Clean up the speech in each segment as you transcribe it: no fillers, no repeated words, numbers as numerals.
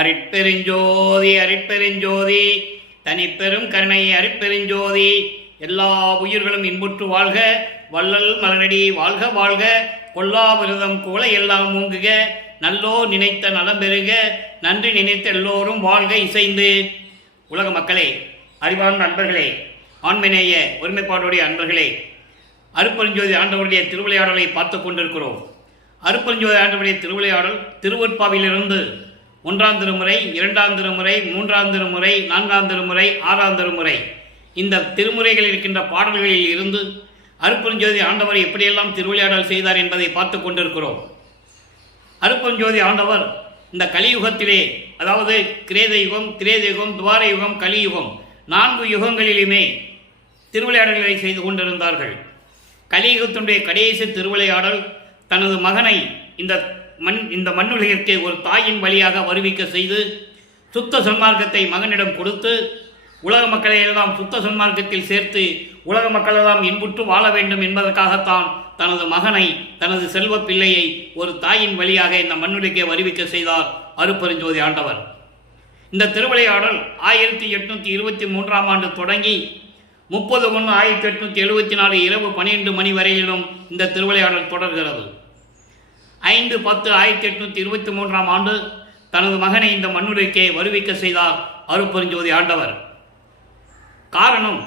அருட்பெருஞ்சோதி அருட்பெருஞ்சோதி தனிப்பெரும் கருணை அருட்பெருஞ்சோதி. எல்லா உயிர்களும் இன்புற்று வாழ்க, வள்ளல் மலரடி வாழ்க வாழ்க, கொல்லா விரதம் குவளை எல்லாம் மூங்குக, நல்லோ நினைத்த நலம் பெறுக, நன்றி நினைத்த எல்லோரும் வாழ்க இசைந்து. உலக மக்களே, அறிவார்ந்த அன்பர்களே, ஆண்மநேய ஒருமைப்பாடுடைய அன்பர்களே, அருட்பெருஞ்சோதி ஆண்டவருடைய திருவிளையாடலை பார்த்து கொண்டிருக்கிறோம். அருட்பெருஞ்சோதி ஆண்டவருடைய திருவிளையாடல் திருவொற்பாவிலிருந்து 1ஆம் திருமுறை, 2ஆம் திருமுறை, 3ஆம் திருமுறை, 4ஆம் திருமுறை, 6ஆம் திருமுறை, இந்த திருமுறைகளில் இருக்கின்ற பாடல்களில் இருந்து அருட்பெருஞ்சோதி ஆண்டவர் எப்படியெல்லாம் திருவிளையாடல் செய்தார் என்பதை பார்த்து கொண்டிருக்கிறோம். அருட்பெருஞ்சோதி ஆண்டவர் இந்த கலியுகத்திலே, அதாவது கிரேத யுகம், திரேதயுகம், துவார யுகம், கலியுகம், 4 யுகங்களிலுமே திருவிளையாடல்களை செய்து கொண்டிருந்தார்கள். கலியுகத்தினுடைய கடைசி திருவிளையாடல் தனது மகனை இந்த மண்ணுலகிற்கு ஒரு தாயின் வழியாக வருவிக்க செய்து சுத்த சன்மார்க்கத்தை மகனிடம் கொடுத்து உலக மக்களை எல்லாம் சுத்த சன்மார்க்கத்தில் சேர்த்து உலக மக்களெல்லாம் இன்புற்று வாழ வேண்டும் என்பதற்காகத்தான் தனது மகனை, தனது செல்வ பிள்ளையை ஒரு தாயின் வழியாக இந்த மண்ணுலகை வருவிக்க செய்தார் அருட்பெருஞ்சோதி ஆண்டவர். இந்த திருவிளையாடல் 1823ஆம் ஆண்டு தொடங்கி 30/1/1874 இரவு 12 மணி வரையிலும் இந்த திருவிளையாடல் தொடர்கிறது. 5/10/1823ஆம் ஆண்டு தனது மகனை இந்த மண்ணுலகை வருவிக்க செய்தார் அருட்பெருஞ்சோதி ஆண்டவர். காரணம்,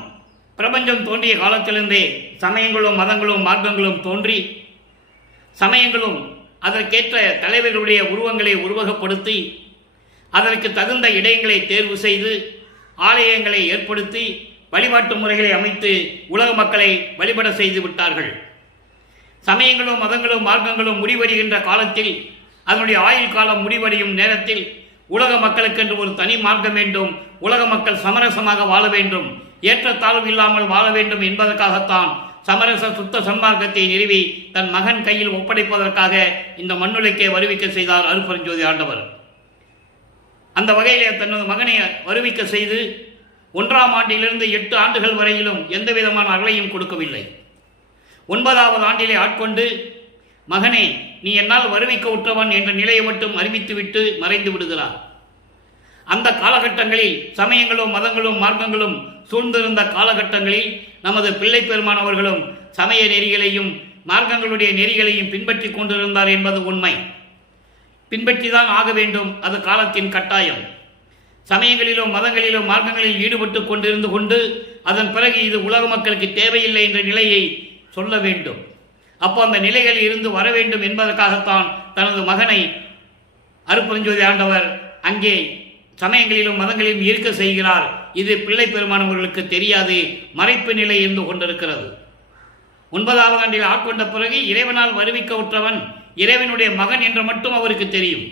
பிரபஞ்சம் தோன்றிய காலத்திலிருந்தே சமயங்களும் மதங்களும் மார்க்கங்களும் தோன்றி, சமயங்களும் அதற்கேற்ற தலைவர்களுடைய உருவங்களை உருவகப்படுத்தி அதற்கு தகுந்த இடங்களை தேர்வு செய்து ஆலயங்களை ஏற்படுத்தி வழிபாட்டு முறைகளை அமைத்து உலக மக்களை வழிபட செய்து விட்டார்கள். சமயங்களும் மதங்களும் மார்க்கங்களும் முடிவடைகின்ற காலத்தில், அதனுடைய ஆயுள் காலம் முடிவடையும் நேரத்தில் உலக மக்களுக்கென்று ஒரு தனி மார்க்கம் வேண்டும், உலக மக்கள் சமரசமாக வாழ வேண்டும், ஏற்றத்தாழ்வு இல்லாமல் வாழ வேண்டும் என்பதற்காகத்தான் சமரச சுத்த சன்மார்க்கத்தை நிறுவி தன் மகன் கையில் ஒப்படைப்பதற்காக இந்த மண்ணுலகை வருவிக்க செய்தார் அருட்பெருஞ்சோதி ஆண்டவர். அந்த வகையிலே தனது மகனை வருவிக்க செய்து 1ஆம் ஆண்டிலிருந்து 8 ஆண்டுகள் வரையிலும் எந்த விதமான அருளையும் கொடுக்கவில்லை. 9ஆவது ஆண்டிலே ஆட்கொண்டு, மகனே, நீ என்னால் வருவிக்க உற்றவன் என்ற நிலையை மட்டும் அறிவித்துவிட்டு மறைந்து விடுகிறார். அந்த காலகட்டங்களில் சமயங்களும் மதங்களும் மார்க்கங்களும் சூழ்ந்திருந்த காலகட்டங்களில் நமது பிள்ளை பெருமானவர்களும் சமய நெறிகளையும் மார்க்கங்களுடைய நெறிகளையும் பின்பற்றி கொண்டிருந்தார் என்பது உண்மை. பின்பற்றிதான் ஆக வேண்டும், அது காலத்தின் கட்டாயம். சமயங்களிலும் மதங்களிலும் மார்க்கங்களில் ஈடுபட்டு கொண்டிருந்து கொண்டு அதன் பிறகு இது உலக மக்களுக்கு தேவையில்லை என்ற நிலையை சொல்ல வேண்டும். அப்போ அந்த நிலைகளில் இருந்து வர வேண்டும் என்பதற்காகத்தான் தனது மகனை அருட்பெருஞ்சோதி ஆண்டவர் அங்கே சமயங்களிலும் மதங்களிலும் இருக்க செய்கிறார். இது பிள்ளை பெருமானவர்களுக்கு தெரியாது, மறைப்பு நிலை இருந்து கொண்டிருக்கிறது. 9ஆவது ஆண்டில் ஆட்கொண்ட பிறகு இறைவனால் வருவிக்க உற்றவன் இறைவனுடைய மகன் என்று மட்டும் அவருக்கு தெரியும்.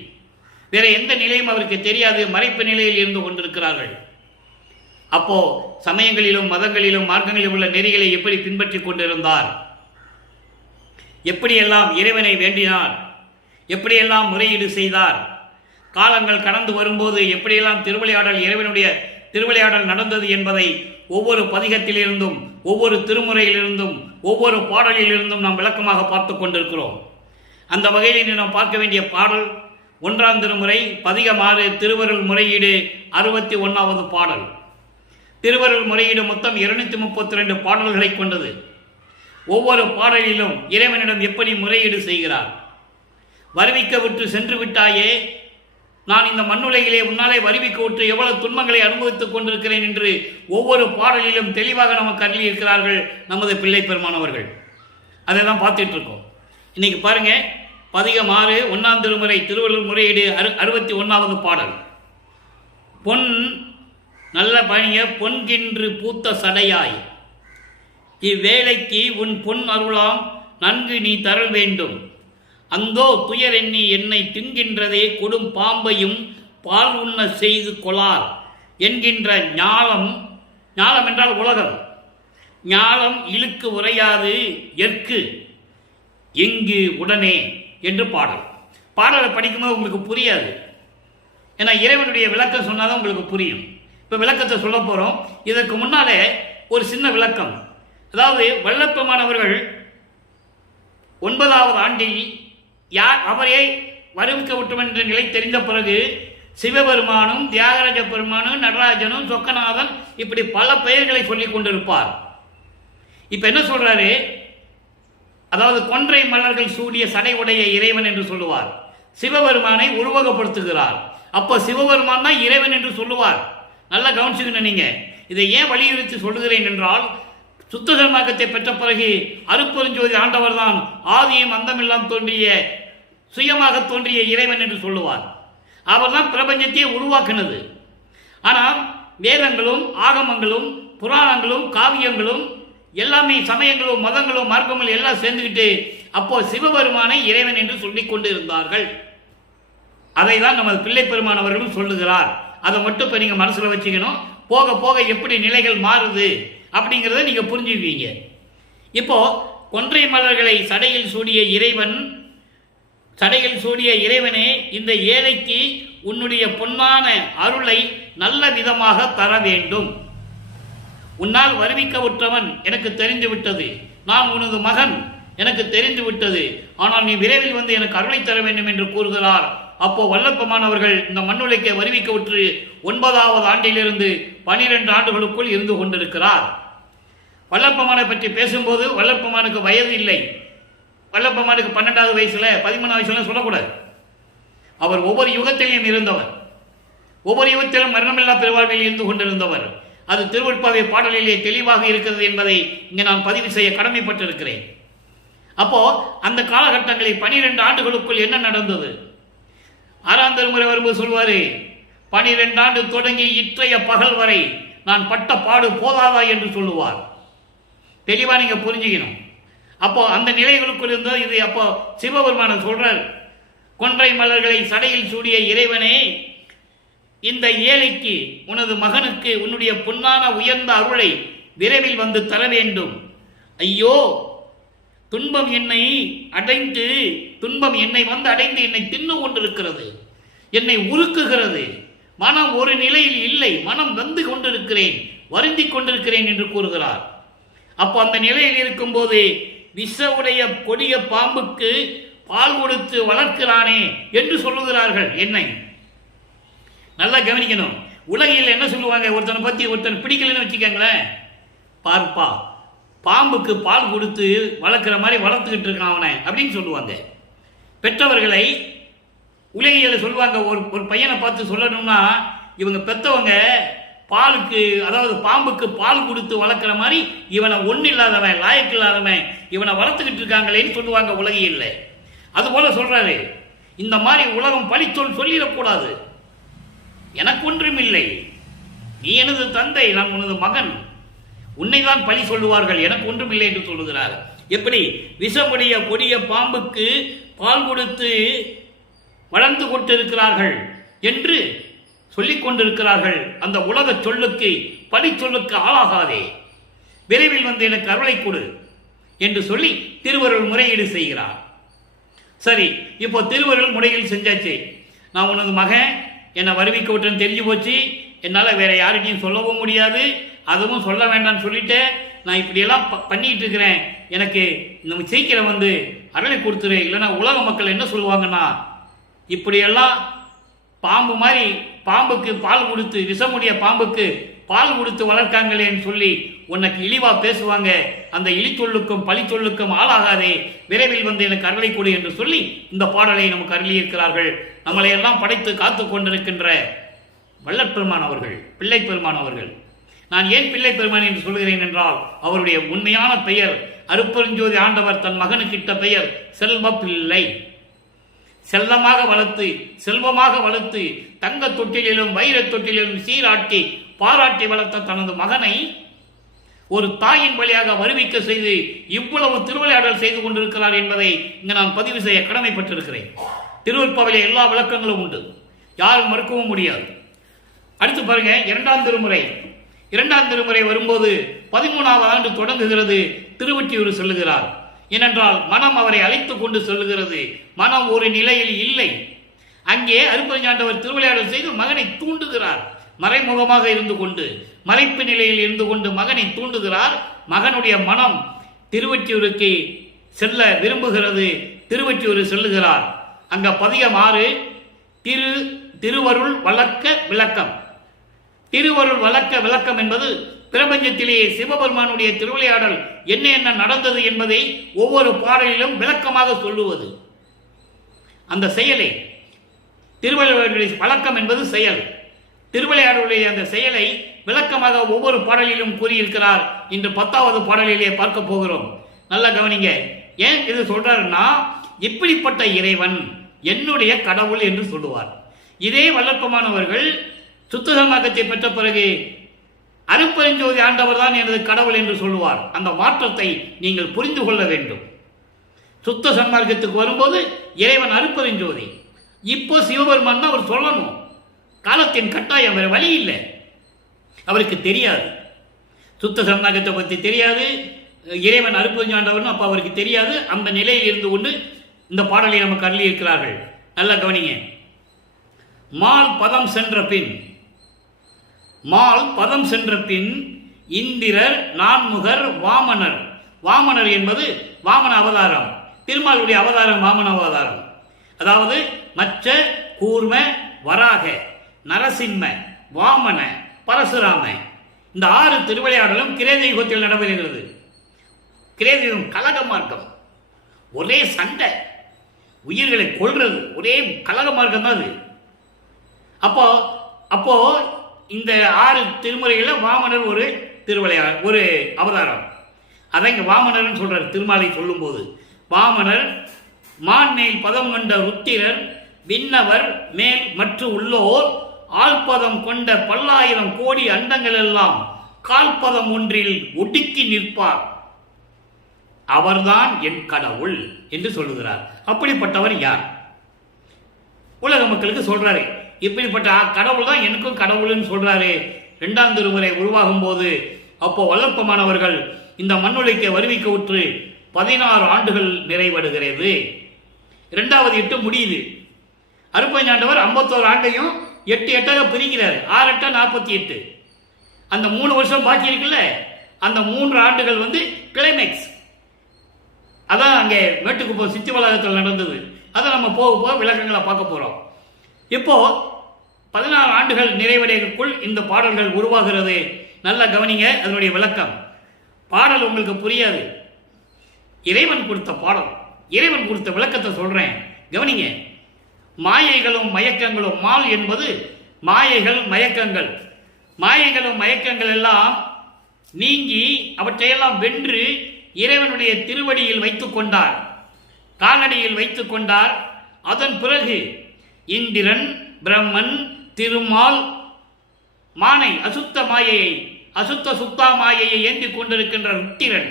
வேற எந்த நிலையும் அவருக்கு தெரியாது, மறைப்பு நிலையில் இருந்து கொண்டிருக்கிறார்கள். அப்போ சமயங்களிலும் மதங்களிலும் மார்க்கங்களிலும் உள்ள நெறிகளை எப்படி பின்பற்றி கொண்டிருந்தார், எப்படியெல்லாம் இறைவனை வேண்டினார், எப்படியெல்லாம் முறையீடு செய்தார், காலங்கள் கடந்து வரும்போது எப்படியெல்லாம் திருவிளையாடல் இறைவனுடைய திருவிளையாடல் நடந்தது என்பதை ஒவ்வொரு பதிகத்திலிருந்தும் ஒவ்வொரு திருமுறையிலிருந்தும் ஒவ்வொரு பாடலிலிருந்தும் நாம் விளக்கமாக பார்த்து கொண்டிருக்கிறோம். அந்த வகையில் நாம் பார்க்க வேண்டிய பாடல் 1ஆம் திருமுறை பதிகம் 6 திருவருள் முறையீடு 61வது பாடல். திருவருள் முறையீடு மொத்தம் 232 பாடல்களை கொண்டது. ஒவ்வொரு பாடலிலும் இறைவனிடம் எப்படி முறையீடு செய்கிறார். வருவிக்க விட்டு சென்று விட்டாயே, நான் இந்த மண்ணுலகிலே உன்னாலே வருவிக்க விட்டு எவ்வளவு துன்பங்களை அனுபவித்துக் கொண்டிருக்கிறேன் என்று ஒவ்வொரு பாடலிலும் தெளிவாக நமக்கு அருளி இருக்கிறார்கள் நமது பிள்ளை பெருமானவர்கள். அதை தான் பார்த்துட்டு இருக்கோம். இன்னைக்கு பாருங்க, பதிகம் 6 1ஆம் திருமுறை திருவள்ளுவர் முறையீடு 61வது பாடல். பொன் நல்ல பணிய பொன்கின்று பூத்த சடையாய், இவ்வேளைக்கு உன் பொன் அருளாம் நன்கு நீ தரல் வேண்டும், அந்தோ துயர் எண்ணி என்னை தின்கின்றதே கொடும் பாம்பையும் பால் உண்ண செய்து கொளார் என்கின்ற ஞாலம். ஞாலம் என்றால் உலகம். ஞாலம் இழுக்கு உரையாது எற்கு எங்கு உடனே என்று பாடல். பாடலை படிக்கும்போது உங்களுக்கு புரியாது, ஏன்னா இறைவனுடைய விளக்கம் சொன்னாதான் உங்களுக்கு புரியும். இப்போ விளக்கத்தை சொல்ல போகிறோம். இதற்கு முன்னாலே ஒரு சின்ன விளக்கம். அதாவது வல்லப்பெருமானவர்கள் 9ஆவது ஆண்டில் யார் அவரே வருவிக்க விட்டோம் என்ற நிலை தெரிந்த பிறகு சிவபெருமானும் தியாகராஜ பெருமானும் நடராஜனும் சொக்கநாதன் இப்படி பல பெயர்களை சொல்லிக் கொண்டிருப்பார். இப்ப என்ன சொல்றாரு? அதாவது கொன்றை மலர்கள் சூடிய சடை உடைய இறைவன் என்று சொல்லுவார். சிவபெருமானை உருவகப்படுத்துகிறார். அப்போ சிவபெருமான் தான் இறைவன் என்று சொல்லுவார். நல்லா கவனிச்சுக்கணும் நீங்க. இதை ஏன் வலியுறுத்தி சொல்லுகிறேன் என்றால், சுத்த சன்மார்க்கத்தை பெற்ற பிறகு அருட்பெருஞ்சோதி ஆண்டவர் தான் ஆதியும் அந்தமெல்லாம் தோன்றிய சுயமாக தோன்றிய இறைவன் என்று சொல்லுவார். அவர் தான் பிரபஞ்சத்தையே உருவாக்கினது. ஆனால் வேதங்களும் ஆகமங்களும் புராணங்களும் காவியங்களும் எல்லாமே சமயங்களும் மதங்களும் மார்க்கங்களும் எல்லாம் சேர்ந்துக்கிட்டு அப்போ சிவபெருமானை இறைவன் என்று சொல்லிக் கொண்டு இருந்தார்கள். அதை தான் நமது பிள்ளை பெருமான் அவர்களும் சொல்லுகிறார். அதை மட்டும் இப்போ நீங்கள் மனசில் வச்சுக்கணும். போக போக எப்படி நிலைகள் மாறுது அப்படிங்கிறத நீங்கள் புரிஞ்சுக்குவீங்க. இப்போ கொன்றை மலர்களை சடையில் சூடிய இறைவனே, இந்த ஏழைக்கு உன்னுடைய பொன்னான அருளை நல்ல விதமாக தர வேண்டும். உன்னால் வருவிக்க உற்றவன் எனக்கு தெரிந்து விட்டது. நான் உனது மகன், எனக்கு தெரிந்து விட்டது. ஆனால் நீ விரைவில் வந்து எனக்கு அருளை தர வேண்டும் என்று கூறுகிறார். அப்போ வல்லப்பமானவர்கள் இந்த மண்ணுலைக்கு வருவிக்க உற்று 9வது ஆண்டிலிருந்து 12 ஆண்டுகளுக்குள் இருந்து கொண்டிருக்கிறார். வல்லப்பமானை பற்றி பேசும்போது வல்லப்பமானுக்கு வயது இல்லை. வல்லப்பமானுக்கு 12வது வயசுல 13வது வயசுல சொல்லக்கூடாது. அவர் ஒவ்வொரு யுகத்திலையும் இருந்தவர். ஒவ்வொரு யுகத்திலும் மரணமில்லா பெருவாழ்வில் இருந்து கொண்டிருந்தவர். அது திருவெட்பாவை பாடலிலே தெளிவாக இருக்கிறது என்பதை இங்கே நான் பதிவு செய்ய கடமைப்பட்டிருக்கிறேன். அப்போ அந்த காலகட்டங்களில் 12 ஆண்டுகளுக்குள் என்ன நடந்தது? 6ஆம் திருமுறை வரும்போது சொல்வாரு, 12 ஆண்டு தொடங்கி இற்றைய பகல் வரை நான் பட்ட பாடு போதாதா என்று சொல்லுவார். தெளிவா நீங்க புரிஞ்சுக்கணும். அப்போ அந்த நிலைகளுக்குள் இருந்தால் இது அப்போ சிவபெருமான் சொல்றார், கொன்றை மலர்களை சடையில் சூடிய இறைவனே, இந்த ஏழைக்கு உனது மகனுக்கு உன்னுடைய பொன்னான உயர்ந்த அருளை விரைவில் வந்து தர வேண்டும். ஐயோ, துன்பம் என்னை வந்து அடைந்து என்னை தின்னு கொண்டிருக்கிறது, என்னை உருக்குகிறது. மனம் ஒரு நிலையில் இல்லை, மனம் வந்து கொண்டிருக்கிறேன், வருந்தி கொண்டிருக்கிறேன் என்று கூறுகிறார். அப்போ அந்த நிலையில் இருக்கும்போது விஷ உடைய கொடிய பாம்புக்கு பால் கொடுத்து வளர்க்கிறானே என்று சொல்லுகிறார்கள். என்னை நல்லா கவனிக்கணும். உலகில் என்ன சொல்லுவாங்க? ஒருத்தனை பத்தி ஒருத்தனை பிடிக்கலன்னு வச்சுக்கோங்களேன், பார்ப்பா பாம்புக்கு பால் கொடுத்து வளர்க்குற மாதிரி வளர்த்துக்கிட்டு இருக்கான் அவனை அப்படின்னு சொல்லுவாங்க. பெற்றவர்களை உலகியல சொல்லுவாங்க. ஒரு பையனை பார்த்து சொல்லணும்னா, இவங்க பெற்றவங்க பாலுக்கு, அதாவது பாம்புக்கு பால் கொடுத்து வளர்க்குற மாதிரி இவனை ஒன்றும் இல்லாதவன், லாயக்கு இல்லாதவன், இவனை வளர்த்துக்கிட்டு இருக்காங்களேன்னு சொல்லுவாங்க உலகியல்ல. அது போல சொல்றாரு, இந்த மாதிரி உலகம் பழிச்சொல் சொல்லிடக்கூடாது. எனக்கு ஒன்றும் இல்லை, நீ எனது தந்தை, நான் உனது மகன், உன்னைதான் பழி சொல்லுவார்கள், எனக்கு ஒன்றும் இல்லை என்று சொல்லுகிறார். எப்படி விஷமுடைய கொடிய பாம்புக்கு பால் கொடுத்து வளர்ந்து கொண்டிருக்கிறார்கள் என்று சொல்லிக் கொண்டிருக்கிறார்கள். அந்த உலக சொல்லுக்கு பழி சொல்லுக்கு ஆளாகாதே, விரைவில் வந்து எனக்கு அருளை கொடு என்று சொல்லி திருவருள் முறையீடு செய்கிறார். சரி, இப்போ திருவருள் முறையில் செஞ்சாச்சு. நான் உனது மகன், என்னை வருவிக்க விட்டுன்னு தெரிஞ்சு போச்சு, என்னால் வேற யார்கிட்டையும் சொல்லவும் முடியாது, அதுவும் சொல்ல வேண்டாம்னு சொல்லிட்டு நான் இப்படியெல்லாம் பண்ணிட்டு இருக்கிறேன், எனக்கு நம்ம சீக்கிரம் வந்து அருளை கொடுத்துரு, இல்லைன்னா உலக மக்கள் என்ன சொல்லுவாங்கன்னா, இப்படியெல்லாம் பாம்பு மாதிரி பாம்புக்கு பால் கொடுத்து, விஷமுடைய பாம்புக்கு பால் கொடுத்து வளர்க்காங்களேன்னு சொல்லி உனக்கு இழிவா பேசுவாங்க, அந்த இழிச்சொல்லுக்கும் பழிச்சொல்லுக்கும் ஆளாகாதே, விரைவில் வந்து எனக்கு அருளை கொடு என்று சொல்லி இந்த பாடலை நமக்கு அருளியிருக்கிறார்கள். நம்மளை எல்லாம் படைத்து காத்து கொண்டிருக்கின்ற வல்லற்பெருமான் அவர்கள், பிள்ளை பெருமான் அவர்கள். நான் ஏன் பிள்ளை பெருமான் என்று சொல்கிறேன் என்றால், அவருடைய உண்மையான பெயர் அருட்பெருஞ்சோதி ஆண்டவர் தன் மகனுக்கிட்ட பெயர் செல்வ பிள்ளை. செல்லமாக வளர்த்து, செல்வமாக வளர்த்து, தங்க தொட்டிலும் வைர தொட்டிலும் சீராட்டி பாராட்டி வளர்த்த தனது மகனை ஒரு தாயின் வழியாக வருவிக்க செய்து இவ்வளவு திருவிளையாடல் செய்து கொண்டிருக்கிறார் என்பதை இங்கு நான் பதிவு செய்ய கடமைப்பட்டிருக்கிறேன். திருவெட்பாவிலே எல்லா விளக்கங்களும் உண்டு, யாரும் மறுக்கவும் முடியாது. அடுத்து பாருங்க, இரண்டாம் திருமுறை வரும்போது 13வது ஆண்டு தொடங்குகிறது. திருவொற்றியூர் சொல்லுகிறார். ஏனென்றால் மனம் அவரை அழைத்துக் கொண்டு சொல்லுகிறது. மனம் ஒரு நிலையில் இல்லை. அங்கே அருட்பெருஞ்சாண்டவர் திருவிளையாடல் செய்து மகனை தூண்டுகிறார். மறைமுகமாக இருந்து கொண்டு, மறைப்பு நிலையில் இருந்து கொண்டு மகனை தூண்டுகிறார். மகனுடைய மனம் திருவொற்றியூருக்கு செல்ல விரும்புகிறது. திருவொற்றியூர் செல்லுகிறார். அங்க பதிகம் 6, திருவருள் வழக்க விளக்கம். திருவருள் வழக்க விளக்கம் என்பது பிரபஞ்சத்திலேயே சிவபெருமானுடைய திருவிளையாடல் என்ன என்ன நடந்தது என்பதை ஒவ்வொரு பாடலிலும் விளக்கமாக சொல்லுவது. அந்த செயலை திருவிளையாடலுடைய வழக்கம் என்பது செயல். திருவிளையாடலுடைய அந்த செயலை விளக்கமாக ஒவ்வொரு பாடலிலும் கூறியிருக்கிறார். இன்று 10வது பாடலிலே பார்க்க போகிறோம். நல்லா கவனிங்க. ஏன் இது சொல்றாருன்னா, இப்படிப்பட்ட இறைவன் என்னுடைய கடவுள் என்று சொல்லுவார். இதே வல்லற்பமானவர்கள் சுத்த சன்மார்க்கத்தை பெற்ற பிறகு அருட்பெருஞ்சோதி ஆண்டவர் தான் எனது கடவுள் என்று சொல்லுவார். அந்த மாற்றத்தை நீங்கள் புரிந்து கொள்ள வேண்டும். சுத்த சன்மார்க்கத்துக்கு வரும்போது இறைவன் அருட்பெருஞ்சோதி. இப்போ சிவபெருமான் தான் அவர் சொல்லணும். காலத்தின் கட்டாயம், வேற வழி இல்லை. அவருக்கு தெரியாது, சுத்த சன்மார்க்கத்தை பற்றி தெரியாது, இறைவன் அருட்பெருஞ்சாண்டவர்னு அப்போ அவருக்கு தெரியாது. அந்த நிலையில் இருந்து கொண்டு இந்த பாடலை நமக்கு அருளி இருக்கிறார்கள். நல்லா கவனிங்க. மால் பதம் சென்ற பின், மால் பதம் சென்ற பின் இந்திரர் நான்முகர் வாமனர். வாமனர் என்பது வாமன அவதாரம். திருமாலுடைய அவதாரம் வாமன அவதாரம். அதாவது மச்ச, கூர்ம, வராக, நரசிம்ம, வாமன, பரசுராம, இந்த 6 திருவிளையாடலும் கிரேத யுகத்தில் நடைபெறுகிறது. கிரேத யுகம் கலக மார்க்கம், ஒரே சண்டை, உயிர்களை கொள்றது, ஒரே கலக மார்க்கம் தான் அது. அப்போ இந்த 6 திருமுறைகளில் வாமனர் ஒரு திருவிளையாடல், ஒரு அவதாரம். அதை இங்க வாமனர்னு சொல்றார் திருமாலை சொல்லும் போது. வாமனர் மான் மேல் பதம் கொண்ட ருத்திரர், விண்ணவர் மேல் மற்றும் உள்ளோர், ஆழ்பதம் கொண்ட 10,000 கோடி அண்டங்கள் எல்லாம் கால்பதம் ஒன்றில் ஒடுக்கி நிற்பார். அவர்தான் என் கடவுள் என்று சொல்லுகிறார். அப்படிப்பட்டவர் யார்? உலக மக்களுக்கு சொல்றாரு. இப்படிப்பட்ட கடவுள் தான் எனக்கும் கடவுள்னு சொல்றாரு. 2ஆம் திருமுறை உருவாகும் போது அப்போ வல்லற்பமானவர்கள் இந்த மண்ணுலைக்கு வருவிக்க உற்று 16 ஆண்டுகள் நிறைவடைகிறது. 2வது 8 முடியுது. அருட்பெருஞ்சாண்டவர் 51 ஆண்டையும் 8 8ஆக பிரிக்கிறார். 6 8 48. அந்த 3 வருஷம் பாக்கி இருக்குல்ல, அந்த 3 ஆண்டுகள் கிளைமேக்ஸ். அதான் அங்கே மேட்டுக்குப்பம் சித்தி வளாகத்தில் நடந்தது. அதை நம்ம போக போக விளக்கங்களை பார்க்க போறோம். இப்போ 16 ஆண்டுகள் நிறைவடைக்குள் இந்த பாடல்கள் உருவாகிறது. நல்லா கவனிங்க அதனுடைய விளக்கம். பாடல் உங்களுக்கு புரியாது, இறைவன் கொடுத்த பாடல், இறைவன் கொடுத்த விளக்கத்தை சொல்றேன், கவனிங்க. மாயைகளும் மயக்கங்களும், மால் என்பது மாயைகள் மயக்கங்கள். மாயைகளும் மயக்கங்கள் எல்லாம் நீங்கி அவற்றையெல்லாம் வென்று இறைவனுடைய திருவடியில் வைத்துக் கொண்டார், காலடியில் வைத்துக் கொண்டார். அதன் பிறகு இந்திரன், பிரம்மன், திருமால் மானை, அசுத்த மாயையை, அசுத்த சுத்தா மாயையை ஏந்தி கொண்டிருக்கின்ற ருத்திரன்.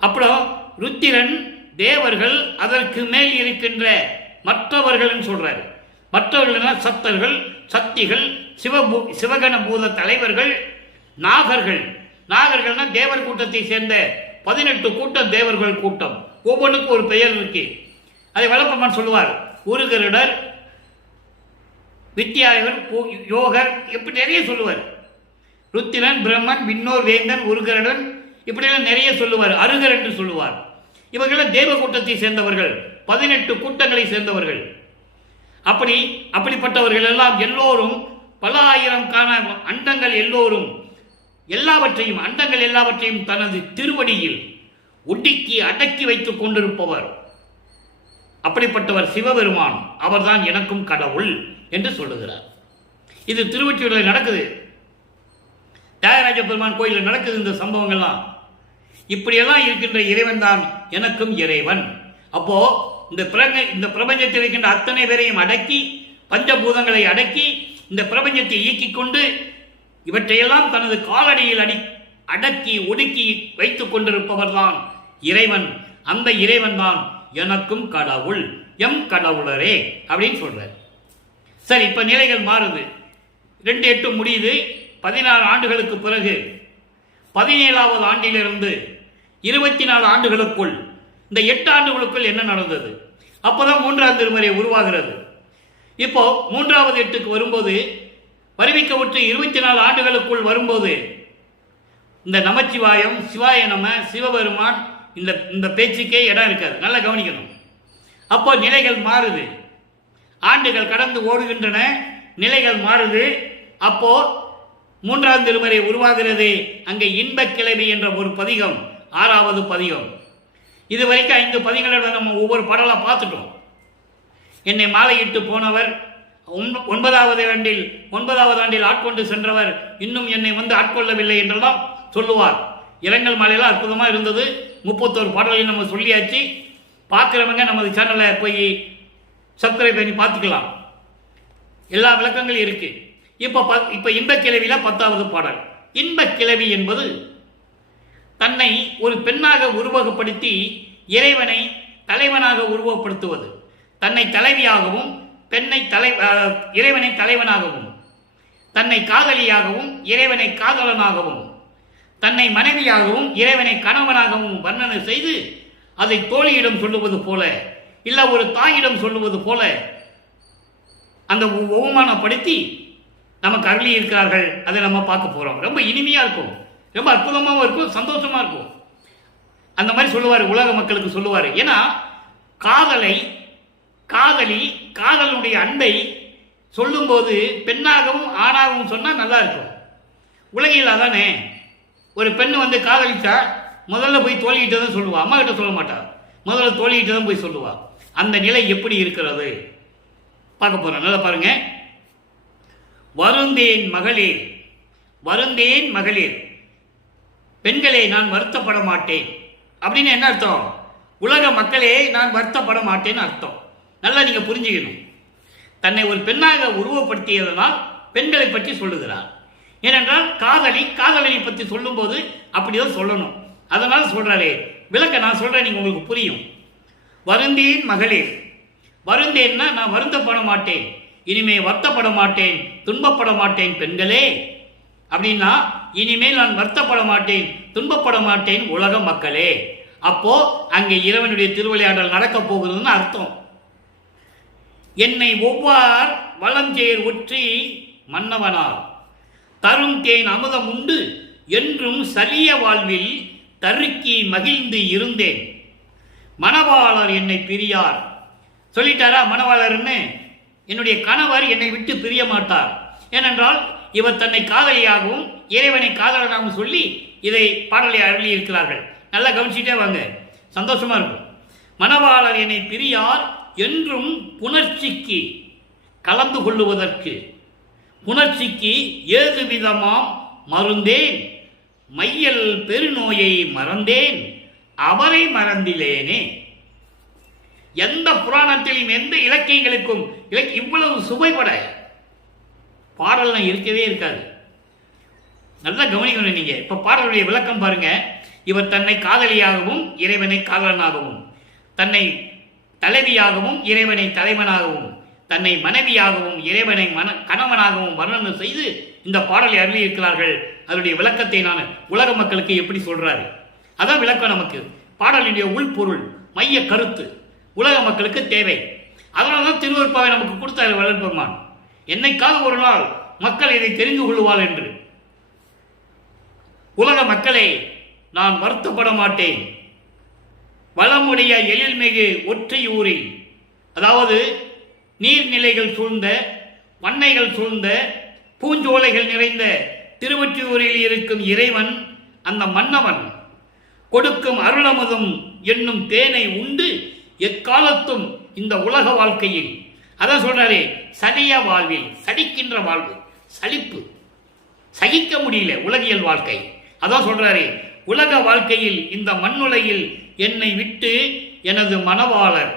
அப்புறம் ருத்திரன், தேவர்கள், அதற்கு மேல் இருக்கின்ற மற்றவர்கள் சொல்றாரு. மற்றவர்கள் சத்தர்கள், சக்திகள், சிவகண பூத தலைவர்கள், நாகர்கள். நாகர்கள்னா தேவர் கூட்டத்தை சேர்ந்த 18 கூட்டம், தேவர்கள் கூட்டம். ஒவ்வொன்றுக்கும் ஒரு பெயர் இருக்கு. அதை வல்லப்பமான் சொல்லுவார். உருகருடர், வித்யாதேவர், யோகர், இப்படி நிறைய சொல்லுவார். ருத்திரன், பிரம்மன், விண்ணோர், வேந்தன், உருகருடன், இப்படியெல்லாம் நிறைய சொல்லுவார். அருகர் என்று சொல்லுவார். இவர்கள் தேவ கூட்டத்தை சேர்ந்தவர்கள், 18 கூட்டங்களை சேர்ந்தவர்கள். அப்படிப்பட்டவர்கள் எல்லாம் எல்லோரும் 10,000 அண்டங்கள் எல்லோரும் எல்லாவற்றையும், அண்டங்கள் எல்லாவற்றையும் தனது திருவடியில் ஒடுக்கி அடக்கி வைத்துக் கொண்டிருப்பவர். அப்படிப்பட்டவர் சிவபெருமான். அவர்தான் எனக்கும் கடவுள் என்று சொல்லுகிறார். இது திருவொற்றியூரில் நடக்குது, தியாகராஜ பெருமான் கோயிலில் நடக்குது இந்த சம்பவங்கள்லாம். இப்படியெல்லாம் இருக்கின்ற இறைவன் தான் எனக்கும் இறைவன். அப்போ இந்த பிரபஞ்சத்தில் இருக்கின்ற அத்தனை பேரையும் அடக்கி, பஞ்சபூதங்களை அடக்கி, இந்த பிரபஞ்சத்தை இயக்கிக் கொண்டு இவற்றையெல்லாம் தனது காலடியில் அடக்கி ஒடுக்கி வைத்துக் கொண்டிருப்பவர் தான் இறைவன். அந்த இறைவன் தான் எனக்கும் கடவுள், எம் கடவுளரே அப்படின்னு சொல்றார். சரி, இப்ப நிலைகள் மாறுது. 2 8 முடியுது. 16 ஆண்டுகளுக்கு பிறகு 17வது ஆண்டிலிருந்து 24 ஆண்டுகளுக்குள், இந்த 8 ஆண்டுகளுக்குள் என்ன நடந்தது? அப்போதான் 3ஆம் திருமுறை உருவாகிறது. இப்போ 3வது 8க்கு வரும்போது, வருவிக்க விட்டு 24 ஆண்டுகளுக்குள் வரும்போது, இந்த நமச்சிவாயம், சிவாய நம, சிவபெருமான், இந்த பேச்சுக்கே இடம் இருக்காது. நல்லா கவனிக்கணும். அப்போ நிலைகள் மாறுது. ஆண்டுகள் கடந்து ஓடுகின்றன, நிலைகள் மாறுது. அப்போ மூன்றாம் திருமுறை உருவாகிறது. அங்கே இன்பக் கிளவி என்ற ஒரு பதிகம், 6வது பதிகம். இதுவரைக்கும் 5 பதிகங்களை நம்ம ஒவ்வொரு பாடலாக பார்த்துட்டோம். என்னை மாலையிட்டு போனவர், 9வது ஆண்டில் ஆட்கொண்டு சென்றவர், இன்னும் என்னை வந்து ஆட்கொள்ளவில்லை என்றெல்லாம் சொல்லுவார். இரங்கல் மாலையெல்லாம் அற்புதமாக இருந்தது. 31 பாடலையும் நம்ம சொல்லியாச்சு. பார்க்குறவங்க நமது சேனலை போய் சப்ஸ்கிரைப் பண்ணி பார்த்துக்கலாம். எல்லா விளக்கங்களும் இருக்கு. இப்போ இன்பக் கிளவியில 10வது பாடல். இன்பக் கிளவி என்பது தன்னை ஒரு பெண்ணாக உருவகப்படுத்தி இறைவனை தலைவனாக உருவப்படுத்துவது. தன்னை தலைவியாகவும் இறைவனை தலைவனாகவும், தன்னை காதலியாகவும் இறைவனை காதலனாகவும், தன்னை மனைவியாகவும் இறைவனை கணவனாகவும் வர்ணனை செய்து அதை தோழியிடம் சொல்லுவது போல, இல்ல ஒரு தாயிடம் சொல்லுவது போல அந்த அவமானப்படுத்தி நமக்கு அருளி இருக்கிறார்கள். அதை நம்ம பார்க்க போறோம். ரொம்ப இனிமையா இருக்கும், ரொம்ப அற்புதமாகவும் இருக்கும், சந்தோஷமா இருக்கும். அந்த மாதிரி சொல்லுவார், உலக மக்களுக்கு சொல்லுவார். ஏன்னா காதலுடைய அன்பை சொல்லும்போது பெண்ணாகவும் ஆணாகவும் சொன்னால் நல்லா இருக்கும். உலகில் அதானே, ஒரு பெண்ணு வந்து காதலிச்சா முதல்ல போய் தோழிகிட்ட தான் சொல்லுவா, அம்மா கிட்ட சொல்ல மாட்டா. முதல்ல தோழிகிட்ட தான் போய் சொல்லுவா. அந்த நிலை எப்படி இருக்கிறது பார்க்க போறோம். நல்லா பாருங்க. வருந்தேன் மகளிர், பெண்களே நான் வருத்தப்பட மாட்டேன் அப்படின்னு என்ன அர்த்தம்? உலக மக்களே நான் வருத்தப்பட மாட்டேன்னு அர்த்தம். நல்லா நீங்க புரிஞ்சுக்கணும். தன்னை ஒரு பெண்ணாக உருவப்படுத்தியதனால் பெண்களை பற்றி சொல்லுகிறார். ஏனென்றால் காதலனை பற்றி சொல்லும் போது அப்படிதான் சொல்லணும். அதனால சொல்றாரே, விளக்க நான் சொல்றேன், நீங்க உங்களுக்கு புரியும். வருந்தேன் மகளிர், வருந்தேன்னா நான் வருத்தப்பட மாட்டேன், இனிமே வருத்தப்பட மாட்டேன், துன்பப்பட மாட்டேன் பெண்களே அப்படின்னா, இனிமேல் நான் வருத்தப்பட மாட்டேன், துன்பப்பட மாட்டேன் உலக மக்களே. அப்போ அங்கே இறைவனுடைய திருவிளையாடல் நடக்க போகிறதுன்னு அர்த்தம். என்னை ஒவ்வார் வளஞ்சேர் ஒற்றி மன்னவனார், தரும் தேன் அமுதம் உண்டு என்றும் சலிய வாழ்வில் தருக்கி மகிழ்ந்து இருந்தேன். மணவாளர் என்னை பிரியார், சொல்லிட்டாரா மணவாளர்னு? என்னுடைய கணவர் என்னை விட்டு பிரிய மாட்டார். ஏனென்றால் இவர் தன்னை காதலியாகவும் இறைவனை காதலனாகவும் சொல்லி இதை பாடலை அருளி இருக்கிறார்கள். நல்லா கவனிச்சுட்டே வாங்க, சந்தோஷமா இருக்கும். மணவாளர் என்னை பிரியார் என்றும் புணர்ச்சிக்கு கலந்து கொள்ளுவதற்கு, புணர்ச்சிக்கு ஏது விதமாம் மருந்தேன், மையல் பெருநோயை மறந்தேன், அவரை மறந்திலேனே. எந்த புராணத்திலும் எந்த இலக்கியங்களுக்கும் இவ்வளவு சுவைப்பட பாடலாம் இருக்கவே இருக்காது. நல்லா கவனிக்கணும் நீங்க. இப்ப பாடலுடைய விளக்கம் பாருங்க. இவர் தன்னை காதலியாகவும் இறைவனை காதலனாகவும், தன்னை தலைவியாகவும் இறைவனை தலைவனாகவும், தன்னை மனைவியாகவும் இறைவனை கணவனாகவும் வர்ணனை செய்து இந்த பாடலை அருளி இருக்கிறார்கள். அதனுடைய விளக்கத்தை நான் உலக மக்களுக்கு எப்படி சொல்றாரு, அதான் விளக்கம். நமக்கு பாடலுடைய உள்பொருள், மைய கருத்து உலக மக்களுக்கு தேவை. அதனால்தான் திருவருட்பாவை நமக்கு கொடுத்தாரு வளர்ப்பெருமான். என்னைக்காவது ஒரு நாள் மக்கள் இதை தெரிந்து கொள்வாள் என்று. உலக மக்களே நான் வருத்தப்பட மாட்டேன், வளமுடைய எழில்மிகு ஒற்றையூரில், அதாவது நீர்நிலைகள் சூழ்ந்த, பண்ணைகள் சூழ்ந்த, பூஞ்சோலைகள் நிறைந்த திருவொற்றியூரில் இருக்கும் இறைவன், அந்த மன்னவன் கொடுக்கும் அருளமுதும் என்னும் தேனை உண்டு எக்காலத்தும் இந்த உலக வாழ்க்கையில், அதான் சொல்றாரு, சலிய வாழ்வில், சலிக்கின்ற வாழ்வு, சலிப்பு சகிக்க முடியல உலகியல் வாழ்க்கை. அதான் சொல்றாரு, உலக வாழ்க்கையில் இந்த மண்ணுலையில் என்னை விட்டு எனது மணவாளர்,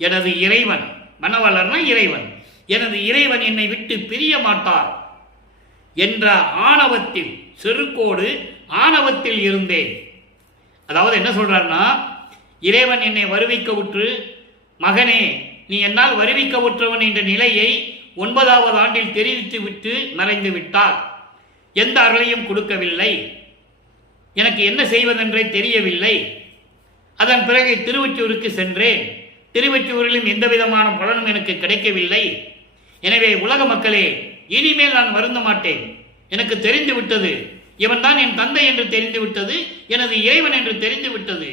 எனது இறைவன், மணவாளர்னா இறைவன், எனது இறைவன் என்னை விட்டு பிரிய மாட்டார் என்ற ஆணவத்தில், செருக்கோடு ஆணவத்தில் இருந்தேன். அதாவது என்ன சொல்றாருன்னா, இறைவன் என்னை வருவிக்க உற்று, மகனே நீ என்னால் வருவிக்க உற்றவன் என்ற நிலையை 9வது ஆண்டில் தெரிவித்து விட்டு மறைந்து விட்டார். எந்த அருளையும் கொடுக்கவில்லை, எனக்கு என்ன செய்வதென்றே தெரியவில்லை. அதன் பிறகு திருவொற்றியூருக்கு சென்றேன். திருவொற்றியூரிலும் எந்த விதமான பலனும் எனக்கு கிடைக்கவில்லை. எனவே உலக மக்களே, இனிமேல் நான் வருந்த மாட்டேன். எனக்கு தெரிந்து விட்டது, இவன் தான் என் தந்தை என்று தெரிந்து விட்டது, எனது இறைவன் என்று தெரிந்து விட்டது.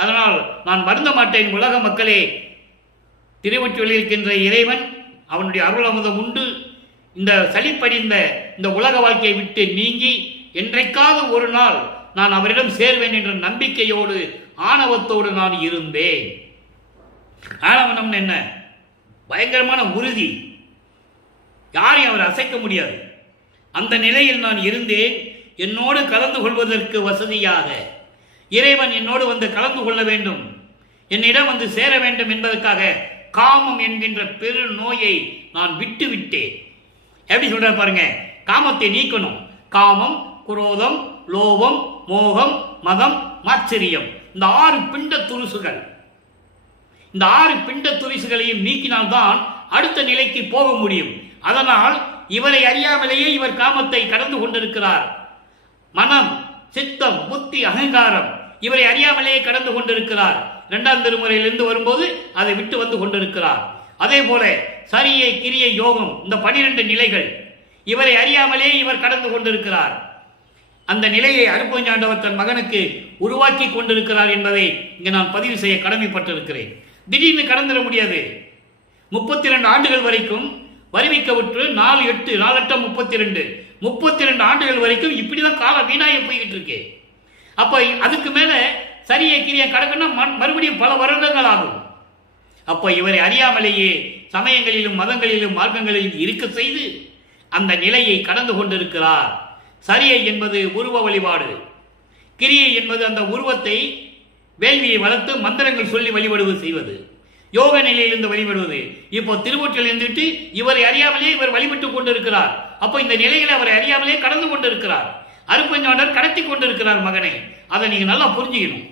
அதனால் நான் வருந்த மாட்டேன். உலக மக்களே, திருவொற்றியூரில் இருக்கின்ற இறைவன் அவனுடைய அருள் அமுதம் உண்டு. இந்த சலிப்படிந்த இந்த உலக வாழ்க்கையை விட்டு நீங்கி என்றைக்காவது ஒரு நாள் நான் அவரிடம் சேர்வேன் என்ற நம்பிக்கையோடு ஆணவத்தோடு நான் இருந்தேன். ஆணவனம் என்ன? பயங்கரமான உறுதி, யாரையும் அவர் அசைக்க முடியாது. அந்த நிலையில் நான் இருந்தேன். என்னோடு கலந்து கொள்வதற்கு வசதியாக இறைவன் என்னோடு வந்து கலந்து கொள்ள வேண்டும், என்னிடம் வந்து சேர வேண்டும் என்பதற்காக காமம் என்கின்ற பெரு நோயை நான் விட்டு விட்டேன். எப்படி சொல்ற பாருங்க, காமத்தை நீக்கணும். காமம், குரோதம், லோபம், மோகம், மதம், மாச்சரியம், இந்த 6 பிண்ட துருசுகள், இந்த 6 பிண்ட துரிசுகளையும் நீக்கினால்தான் அடுத்த நிலைக்கு போக முடியும். அதனால் இவரை அறியாமலேயே இவர் காமத்தை கடந்து கொண்டிருக்கிறார். மனம், சித்தம், புத்தி, அகங்காரம் இவரை அறியாமலேயே கடந்து கொண்டிருக்கிறார். 2ஆம் திருமுறையிலிருந்து வரும்போது அதை விட்டு வந்து கொண்டிருக்கிறார். அதே போல சரியை, கிரியை, யோகம், இந்த 12 நிலைகள் இவரை அறியாமலே இவர் கடந்து கொண்டிருக்கிறார். அந்த நிலையை அருட்பெருஞ்சாண்டவர் தன் மகனுக்கு உருவாக்கி கொண்டிருக்கிறார் என்பதை இங்கே நான் பதிவு செய்ய கடமைப்பட்டிருக்கிறேன். திடீர்னு கடந்துட முடியாது. 32 ஆண்டுகள் வரைக்கும் வருவிக்க விட்டு 32 ஆண்டுகள் வரைக்கும் இப்படிதான் காலம் வீணாக போய்கிட்டு இருக்கு. அப்ப அதுக்கு மேல சரியை கிரியை கடக்கணும்னா மறுபடியும் பல வருடங்கள் ஆகும். அப்ப இவரை அறியாமலேயே சமயங்களிலும் மதங்களிலும் மார்க்கங்களிலும் இருக்க செய்து அந்த நிலையை கடந்து கொண்டிருக்கிறார். சரியை என்பது உருவ வழிபாடு, கிரியை என்பது அந்த உருவத்தை வேள்வியை வளர்த்து மந்திரங்கள் சொல்லி வழிபடுவது செய்வது, யோக நிலையிலிருந்து வழிபடுவது. இப்போ திருவொற்றில் இருந்துட்டு இவரை அறியாமலே இவர் வழிபட்டுக் கொண்டிருக்கிறார். அப்போ இந்த நிலையில் அவரை அறியாமலே கடந்து கொண்டிருக்கிறார். அருட்பெருஞ்சாண்டவர் கடத்தி கொண்டிருக்கிறார் மகனை. அதை நீங்க நல்லா புரிஞ்சுக்கணும்.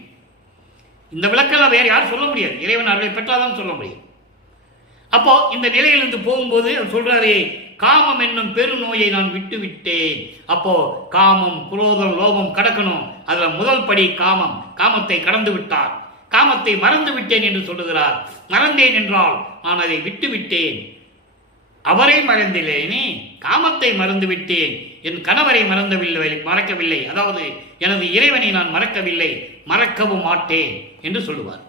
இந்த விளக்கெல்லாம் வேற யாரும் சொல்ல முடியாது, இறைவன் அருளை பெற்றாதான் சொல்ல முடியும். அப்போ இந்த நிலையிலிருந்து போகும்போது சொல்றாரு, காமம் என்னும் பெருநோயை நான் விட்டு விட்டேன். அப்போ காமம், குரோதம், லோபம் கடக்கணும். அதுல முதல் படி காமம். காமத்தை கடந்து விட்டார். காமத்தை மறந்து விட்டேன் என்று சொல்லுகிறார். மறந்தேன் என்றால் நான் அதை விட்டு விட்டேன். அவரை மறந்தில்லேனே, காமத்தை மறந்து விட்டேன். என் கணவரை மறக்கவில்லை. அதாவது எனது இறைவனை நான் மறக்கவில்லை, மறக்கவும் மாட்டேன் என்று சொல்லுவார்.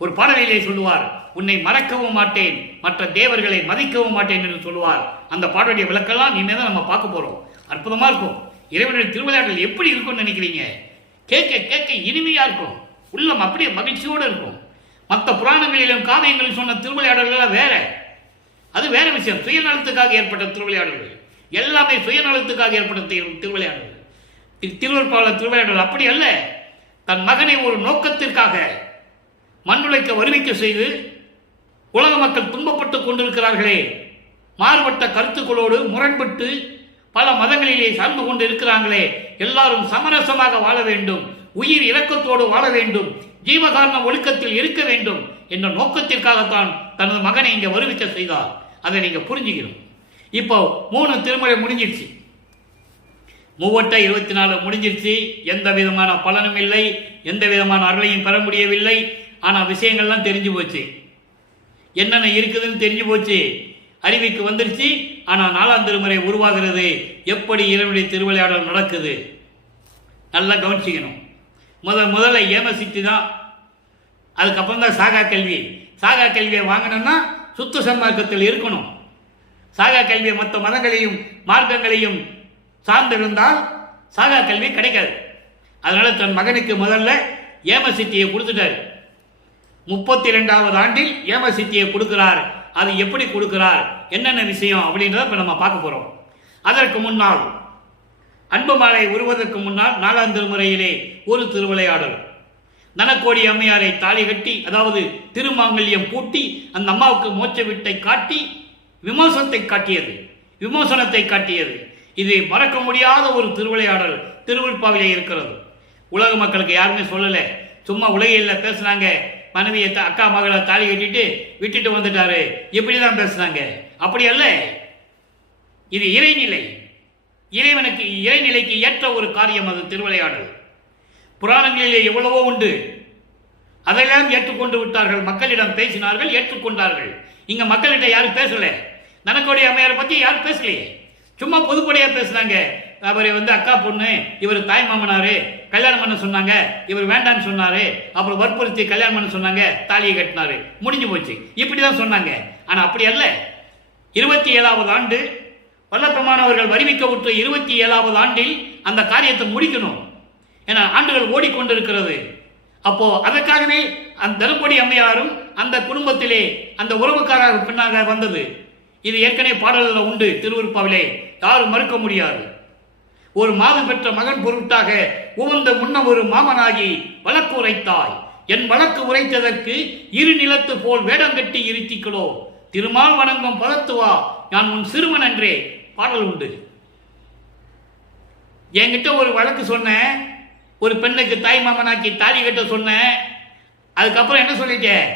ஒரு பாடலிலே சொல்லுவார், உன்னை மறக்கவும் மாட்டேன், மற்ற தேவர்களை மதிக்கவும் மாட்டேன் என்று சொல்லுவார். அந்த பாடலுடைய விளக்கெல்லாம் இனிமே தான் நம்ம பார்க்க போறோம். அற்புதமா இருக்கும். இறைவனுடைய திருவிளையாடல் எப்படி இருக்கும்னு நினைக்கிறீங்க? கேட்க கேட்க இனிமையா இருக்கும். உள்ளம் அப்படியே மகிழ்ச்சியோடு இருக்கும். மற்ற புராணங்களிலும் காவியங்களில் சொன்ன திருவிளையாடல்கள் வேற, அது வேற விஷயம். சுயநலத்துக்காக ஏற்பட்ட திருவிளையாடல்கள் எல்லாமே சுயநலத்துக்காக ஏற்பட்ட திருவிளையாடல்கள். திருவருட்பாளர் திருவிளையாடல் அப்படி அல்ல. தன் மகனை ஒரு நோக்கத்திற்காக மண்ணுழைக்க வருவிக்க செய்து உலக மக்கள் துன்பப்பட்டுக் கொண்டிருக்கிறார்களே, மாறுபட்ட கருத்துக்களோடு முரண்பட்டு பல மதங்களிலே சார்ந்து கொண்டு இருக்கிறாங்களே, எல்லாரும் சமரசமாக வாழ வேண்டும், உயிர் இரக்கத்தோடு வாழ வேண்டும், ஜீவகாரண ஒழுக்கத்தில் இருக்க வேண்டும் என்ற நோக்கத்திற்காகத்தான் தனது மகனை இங்க வருவிக்க செய்தார். அதை நீங்க புரிஞ்சுக்கணும். இப்போ 3 திருமுறை முடிஞ்சிருச்சு. 24 முடிஞ்சிருச்சு. எந்த விதமான பலனும் இல்லை, எந்த விதமான அருளையும் பெற முடியவில்லை. ஆனா விஷயங்கள்லாம் தெரிஞ்சு போச்சு, என்னென்ன இருக்குதுன்னு தெரிஞ்சு போச்சு, அறிவிக்கு வந்துருச்சு. ஆனா 4ஆம் திருமுறை உருவாகிறது. எப்படி இறைவனுடைய திருவிளையாடல் நடக்குது நல்லா கவனிச்சுக்கணும். முதல்ல ஏமசித்தி தான், அதுக்கப்புறம் தான் சாகா கல்வி. சாகா கல்வியை வாங்கணும்னா சுத்த சன்மார்க்கத்தில் இருக்கணும். சாகா கல்வியை மற்ற மதங்களையும் மார்க்கங்களையும் சார்ந்திருந்தால் சாகா கல்வி கிடைக்காது. அதனால தன் மகனுக்கு முதல்ல ஏமசித்தியை கொடுத்துட்டார். 32வது ஆண்டில் ஏமசித்தியை கொடுக்கிறார். அது எப்படி கொடுக்கிறார், என்னென்ன விஷயம் அப்படின்றத இப்ப நம்ம பார்க்க போறோம். அதற்கு முன்னால் அன்பு மாலை உருவதற்கு முன்னால் 4ஆம் திருமுறையிலே ஒரு திருவிளையாடல். நனக்கோடி அம்மையாரை தாலி கட்டி, அதாவது திருமாங்கல்யம் பூட்டி அந்த அம்மாவுக்கு மோட்ச வீட்டை காட்டி விமோசனத்தை காட்டியது. இது மறக்க முடியாத ஒரு திருவிளையாடல் திருவிழ்ப்பாவிலே இருக்கிறது. உலக மக்களுக்கு யாருமே சொல்லல, சும்மா உலகில் பேசுனாங்க. மனைவியை அக்கா மகளை தாலி கட்டிட்டு விட்டுட்டு வந்துட்டாரு, இப்படிதான் பேசுனாங்க. அப்படி அல்ல, இது இறைநிலை. இறைவனுக்கு இறைநிலைக்கு ஏற்ற ஒரு காரியம் அது திருவிளையாடல். புராணங்களிலே எவ்வளவோ உண்டு, அதையெல்லாம் ஏற்றுக்கொண்டு விட்டார்கள். மக்களிடம் பேசினார்கள், ஏற்றுக்கொண்டார்கள். இங்க மக்களிடம் யாரும் பேசல. நனக்கோடி அம்மையாரை பத்தி யாரும் பேசலையே, சும்மா பொதுப்படையா பேசுனாங்க. அவரை அக்கா பொண்ணு, இவர் தாய் மாமனாரு, கல்யாணம் பண்ண சொன்னாங்க, இவர் வேண்டான்னு சொன்னாரு, அப்புறம் வற்புறுத்தி கல்யாணம் பண்ண சொன்னாங்க, தாலியை கட்டினாரு, முடிஞ்சு போச்சு, இப்படிதான் சொன்னாங்க. ஆனா அப்படி அல்ல. 27வது ஆண்டு வல்லப்பெருமானவர்கள் வருவிக்க உற்ற 27வது ஆண்டில் அந்த காரியத்தை முடிக்கணும். ஏன்னா ஆண்டுகள் ஓடிக்கொண்டிருக்கிறது. அப்போ அதற்காகவே அந்த தருமபுரி அம்மையாரும் அந்த குடும்பத்திலே அந்த உறவுக்காராக பின்னாக வந்தது. இது ஏற்கனவே பாடலில் உண்டு, திருவிருப்பாவிலே யாரும் மறுக்க முடியாது. ஒரு மாது பெற்ற மகன் பொருட்டாக உவந்த முன்ன ஒரு மாமனாகி வழக்கு உரைத்தாய், என் வழக்கு உரைத்ததற்கு இரு நிலத்து போல் வேடம் கட்டி இருத்திக்களோ, திருமால் வணங்கும் பதத்துவா நான் உன் சிறுவன் என்றே பாடல் உண்டு. என்கிட்ட ஒரு வழக்கு சொன்னேன், ஒரு பெண்ணுக்கு தாய் மாமனாக்கி தாலி கட்ட சொன்னேன். அதுக்கப்புறம் என்ன சொல்லிட்டேன்,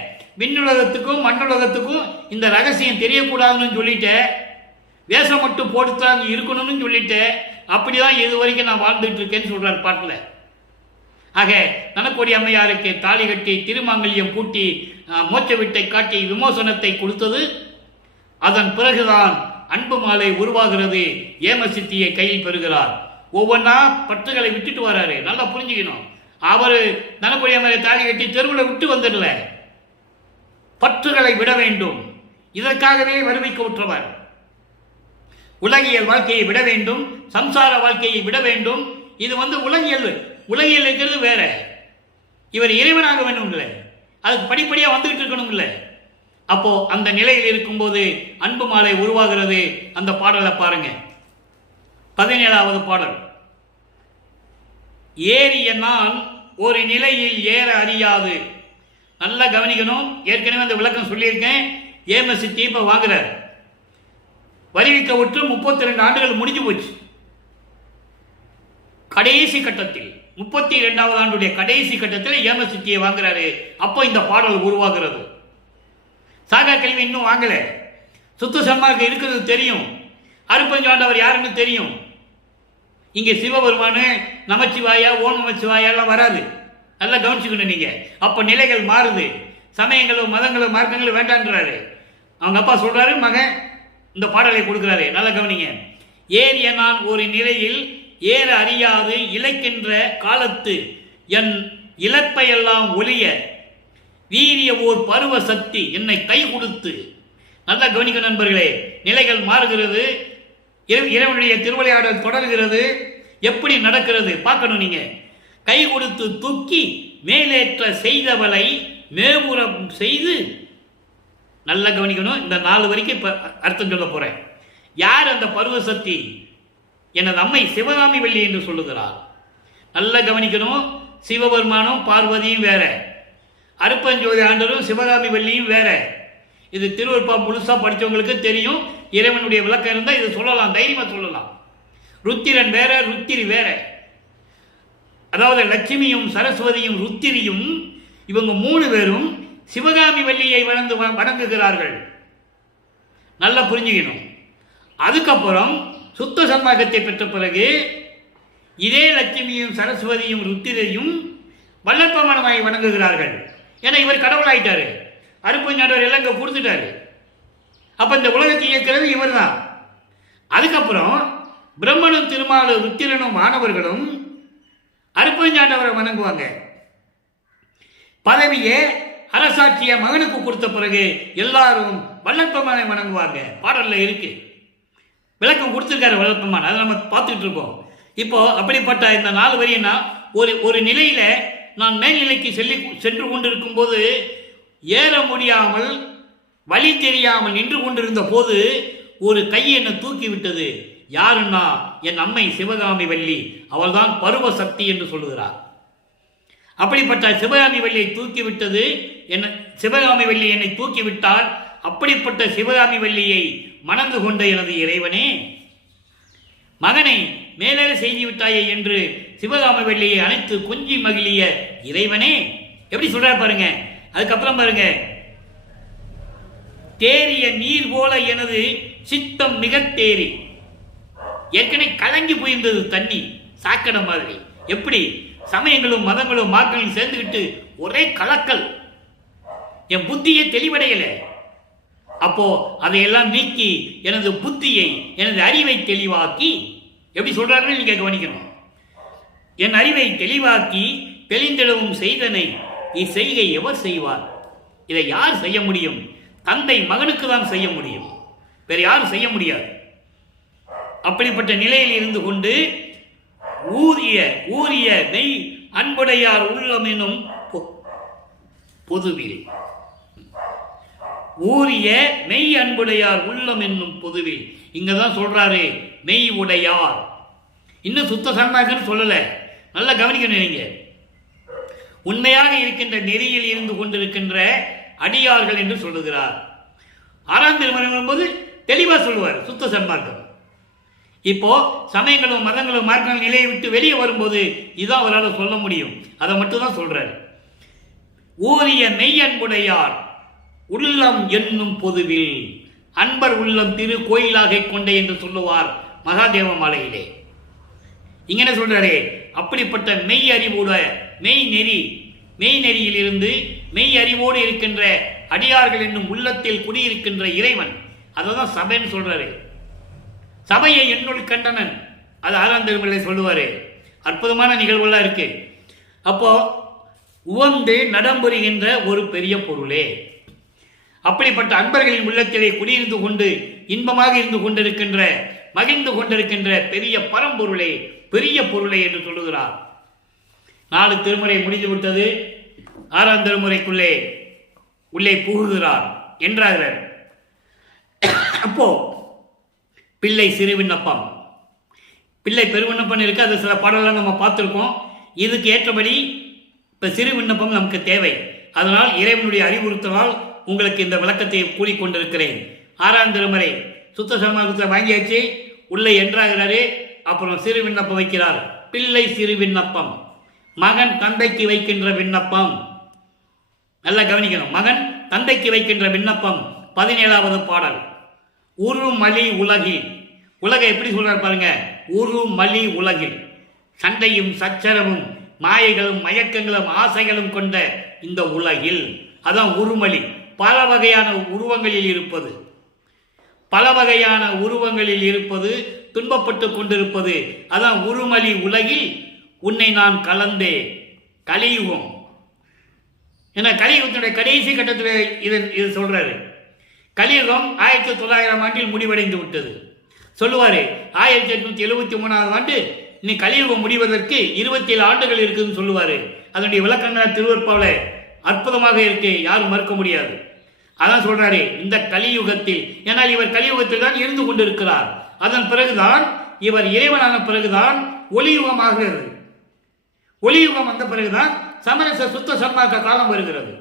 விண்ணுலகத்துக்கும் மண்ணுலகத்துக்கும் இந்த ரகசியம் தெரியக்கூடாதுன்னு சொல்லிட்டேன், வேஷம் மட்டும் போட்டுத்தான் இருக்கணும்னு சொல்லிட்டேன். அப்படிதான் இது வரைக்கும் நான் வாழ்ந்துட்டு இருக்கேன்னு சொல்றார் பாட்டில். ஆக நனக்கோடி அம்மையாருக்கு தாலி கட்டி திருமாங்கல்யம் பூட்டி மோட்ச வீட்டை காட்டி விமோசனத்தை கொடுத்தது. அதன் பிறகுதான் அன்பு மாலை உருவாகிறது. ஏமசித்தியை கையில் பெறுகிறார். ஒவ்வொன்றா பற்றுகளை விட்டுட்டு வராரு. நல்லா புரிஞ்சுக்கணும். அவரு நனக்கோடி அம்மையாரை தாலி கட்டி தெருவில் விட்டு வந்துடல, பற்றுகளை விட வேண்டும். இதற்காகவே வருவிக்க உற்றவர். உலகியல் வாழ்க்கையை விட வேண்டும், சம்சார வாழ்க்கையை விட வேண்டும். இது உலகியல் இருக்கிறது வேற. இவர் இறைவனாக வேண்டும் இல்லை, அதுக்கு படிப்படியாக வந்துகிட்டு இருக்கணும் இல்லை. அப்போ அந்த நிலையில் இருக்கும்போது அன்பு மாலை உருவாகிறது. அந்த பாடலை பாருங்க. 17வது பாடல். ஏறிய நான் ஒரு நிலையில் ஏற அறியாது. நல்லா கவனிக்கணும். ஏற்கனவே அந்த விளக்கம் சொல்லியிருக்கேன். ஏமசித்தி இப்ப வாங்குறார். வருவிக்க விட்டு 32 ஆண்டுகள் முடிஞ்சு போச்சு. கடைசி கட்டத்தில் 32வது ஆண்டுடைய கடைசி கட்டத்தில் ஏமசித்தியை வாங்குறாரு. அப்போ இந்த பாடல் உருவாகிறது. சாகா கல்வி இன்னும் வாங்கல. சுத்த சன்மார்க்கம் இருக்கிறது தெரியும். அருப்பஞ்சாண்டவர் யாருன்னு தெரியும். இங்கே சிவபெருமானு நமச்சிவாயா ஓம் நமச்சிவாயா எல்லாம் வராது. நல்லா கவனிச்சுக்கணும் நீங்க. அப்ப நிலைகள் மாறுது. சமயங்களும் மதங்களும் மார்க்கங்களும் வேண்டான்றாரு. அவங்க அப்பா சொல்றாரு, மகன் இந்த பாடலை கொடுக்கிறாரு. நல்லா கவனிங்க. ஏறிய நான் ஒரு நிலையில் ஏற அறியாது இழைக்கின்ற காலத்து என் இழப்பையெல்லாம் ஒளிய வீரிய ஓர் பருவ சக்தி என்னை கை கொடுத்து. நல்லா கவனிக்க நண்பர்களே. நிலைகள் மாறுகிறது. இறைவனுடைய திருவிளையாடல் தொடர்கிறது. எப்படி நடக்கிறது பார்க்கணும் நீங்க. கை கொடுத்து தூக்கி மேலேற்ற செய்தவளை மேபுறம் செய்து. நல்லா கவனிக்கணும். இந்த 4 வரைக்கும் அர்த்தம் சொல்ல போறேன். யார் அந்த பருவ சக்தி? எனது அம்மை சிவகாமி வள்ளி என்று சொல்லுகிறார். நல்லா கவனிக்கணும். சிவபெருமானும் பார்வதியும் வேற, அருப்பஞ்சோதி ஆண்டரும் சிவகாமி வள்ளியும் வேற. இது திருவருப்பா முழுசா படித்தவங்களுக்கு தெரியும். இறைவனுடைய விளக்கம் இருந்தால் இது சொல்லலாம், தைரியமா சொல்லலாம். ருத்திரன் வேற, ருத்திரி வேற. அதாவது லட்சுமியும் சரஸ்வதியும் ருத்திரியும் இவங்க 3 பேரும் சிவகாமி வள்ளியை வணங்குகிறார்கள். நல்லா புரிஞ்சுக்கணும். அதுக்கப்புறம் சுத்த சன்மார்க்கத்தை பெற்ற பிறகு இதே லட்சுமியும் சரஸ்வதியும் ருத்திரையும் வல்லற்பமானமாய் வணங்குகிறார்கள். ஏன்னா இவர் கடவுளாயிட்டாரு. அருப்பஞ்சாண்டவர் எல்லாம் இங்கே கொடுத்துட்டாரு. அப்ப இந்த உலகத்தை இயக்கிறது இவர் தான். அதுக்கப்புறம் பிரம்மனும் திருமாலு ருத்திரனும் மாணவர்களும் அருப்பஞ்சாண்டவரை வணங்குவாங்க. பதவியே அரசாட்சிய மகனுக்கு கொடுத்த பிறகு எல்லாரும் வல்லற்பமானை வணங்குவாங்க. பாடல்ல இருக்கு, விளக்கம் கொடுத்திருக்காரு வல்லற்பமான். அதை நம்ம பார்த்துட்டு இருக்கோம். இப்போ அப்படிப்பட்ட இந்த 4 வரினா ஒரு நிலையில நான் மேல்நிலைக்கு சென்று கொண்டிருக்கும் போது ஏற முடியாமல் வழி தெரியாமல் நின்று கொண்டிருந்த போது ஒரு கை என்னை தூக்கி விட்டது. யாருன்னா என் அம்மை சிவகாமி வள்ளி. அவள்தான் பருவ சக்தி என்று சொல்லுகிறார். அப்படிப்பட்ட சிவகாமி வள்ளியை தூக்கி விட்டது. சிவகாமி வள்ளி என்னை தூக்கி விட்டால் அப்படிப்பட்ட சிவகாமி வள்ளியை மணந்து கொண்ட எனது இறைவனே, மகனை மேலேற செய்து விட்டாயே என்று சிவகாமி வள்ளியை அனைத்து கொஞ்சி மகிழிய இறைவனே. எப்படி சொல்ற பாருங்க. அதுக்கப்புறம் பாருங்க, தேறிய நீர் போல எனது சித்தம் மிக தேறி. ஏற்கனவே கலங்கி போயிருந்தது தண்ணி, சாக்கடை மாதிரி. எப்படி சமயங்களும் மதங்களும் மார்க்கங்களும் சேர்ந்துக்கிட்டு ஒரே கலக்கல். என் புத்தியை தெளிவடையல. அப்போ அதையெல்லாம் நீக்கி எனது புத்தியை, எனது அறிவை தெளிவாக்கி. எப்படி சொல்றாருன்னு நீங்க கவனிக்கணும். என் அறிவை தெளிவாக்கி தெளிந்தெழவும் செய்தனை இச்செய்கை எவர் செய்வார்? இதை யார் செய்ய முடியும்? தந்தை மகனுக்கு தான் செய்ய முடியும். வேறு யாரும் செய்ய முடியாது. அப்படிப்பட்ட நிலையில் இருந்து கொண்டு ஊரிய மெய் அன்புடையார் உள்ளம் எனும் பொதுவில், ஊரிய மெய் அன்புடையார் உள்ளம் என்னும் பொதுவில். இங்கதான் சொல்றாரு மெய் உடையார். இன்னும் சுத்த சரணாகன்னு சொல்லல, நல்லா கவனிக்கணும். நீங்க உண்மையாக இருக்கின்ற நெறியில் இருந்து கொண்டிருக்கின்ற அடியார்கள் என்று சொல்லுகிறார். 6ஆம் திருமுறை வரும்போது தெளிவா சொல்லுவார் சுத்த சன்மார்க்கம். இப்போ சமயங்களும் மதங்களும் மார்க்க நிலையை விட்டு வெளியே வரும்போது இதான் அவரால் சொல்ல முடியும். அதை மட்டும் தான் சொல்றாரு. ஊரிய மெய் அன்புடையார் உள்ளம் என்னும் பொதுவில் அன்பர் உள்ளம் திரு கோயிலாக கொண்டே என்று சொல்லுவார் மகாதேவ மாலையிலே. இங்க என்ன சொல்றாரு? அப்படிப்பட்ட மெய் அறிவோட மெய் நெறியில் இருந்து மெய் அறிவோடு இருக்கின்ற அடியார்கள் என்னும் உள்ளத்தில் குடியிருக்கின்ற இறைவன், அதான் சபைன்னு சொல்றாரு. சபையை என்னுள் கண்டனன், அது 6ஆம் திருமுறையிலே சொல்லுவாரு. அற்புதமான நிகழ்வுலாம் இருக்கு. அப்போ உவந்து நடம்புரிகின்ற ஒரு பெரிய பொருளே, அப்படிப்பட்ட அன்பர்களின் உள்ளத்திலே குடியிருந்து கொண்டு இன்பமாக இருந்து கொண்டிருக்கின்ற மகிழ்ந்து கொண்டிருக்கின்ற பெரிய பரம்பொருளே, பெரிய பொருளை என்று சொல்லுகிறார். 4 திருமுறை முடிந்து விட்டது. 6ஆம் திருமுறைக்குள்ளே உள்ளே புகுகிறார் என்றார்கள். அப்போ பிள்ளை சிறு விண்ணப்பம், பிள்ளை பெருவிண்ணப்பம் இருக்கு. அது சில பாடலாம் நம்ம பார்த்துருக்கோம். இதுக்கு ஏற்றபடி இப்போ சிறு விண்ணப்பம் நமக்கு தேவை. அதனால் இறைவனுடைய அறிவுறுத்தலால் உங்களுக்கு இந்த விளக்கத்தை கூறிக்கொண்டிருக்கிறேன். 6ஆம் திருமுறை சுத்த சன்மார்க்கத்தில் வாங்கியாச்சு. உள்ளே என்றாகிறாரு. அப்புறம் சிறு விண்ணப்பம் வைக்கிறார். பிள்ளை சிறு விண்ணப்பம், மகன் தந்தைக்கு வைக்கின்ற விண்ணப்பம். நல்லா கவனிக்கணும். மகன் தந்தைக்கு வைக்கின்ற விண்ணப்பம் 17வது பாடல். உருமலி உலகில், உலகை எப்படி சொல்றாரு பாருங்க. உருமலி உலகில் சண்டையும் சச்சரவும் மாயைகளும் மயக்கங்களும் ஆசைகளும் கொண்ட இந்த உலகில், அதான் உருமலி, பல வகையான உருவங்களில் இருப்பது, பல வகையான உருவங்களில் இருப்பது, துன்பப்பட்டு கொண்டிருப்பது, அதான் உருமலி உலகில் உன்னை நான் கலந்தே. கலியுகம், ஏன்னா கலியுகத்தினுடைய கடைசி கட்டத்தில் இது சொல்றாரு. கலியுகம் 1900 ஆண்டில் முடிவடைந்து விட்டது சொல்லுவாரு. 1873 ஆண்டு இனி கலியுகம் முடிவதற்கு 27 ஆண்டுகள் இருக்குதுன்னு சொல்லுவாரு. அதனுடைய விளக்கங்கள் திருவற்பாவில் அற்புதமாக இருக்கு, யாரும் மறுக்க முடியாது. அதான் சொல்றாரு இந்த கலியுகத்தில். ஏன்னால் இவர் கலியுகத்தில் தான் இருந்து கொண்டிருக்கிறார். அதன் பிறகுதான் இவர் இறைவனான பிறகுதான் ஒளியுகமாகிறது. ஒளியுகம் வந்த பிறகுதான் சமரச சுத்த சன்மார்க்க காலம் வருகிறது.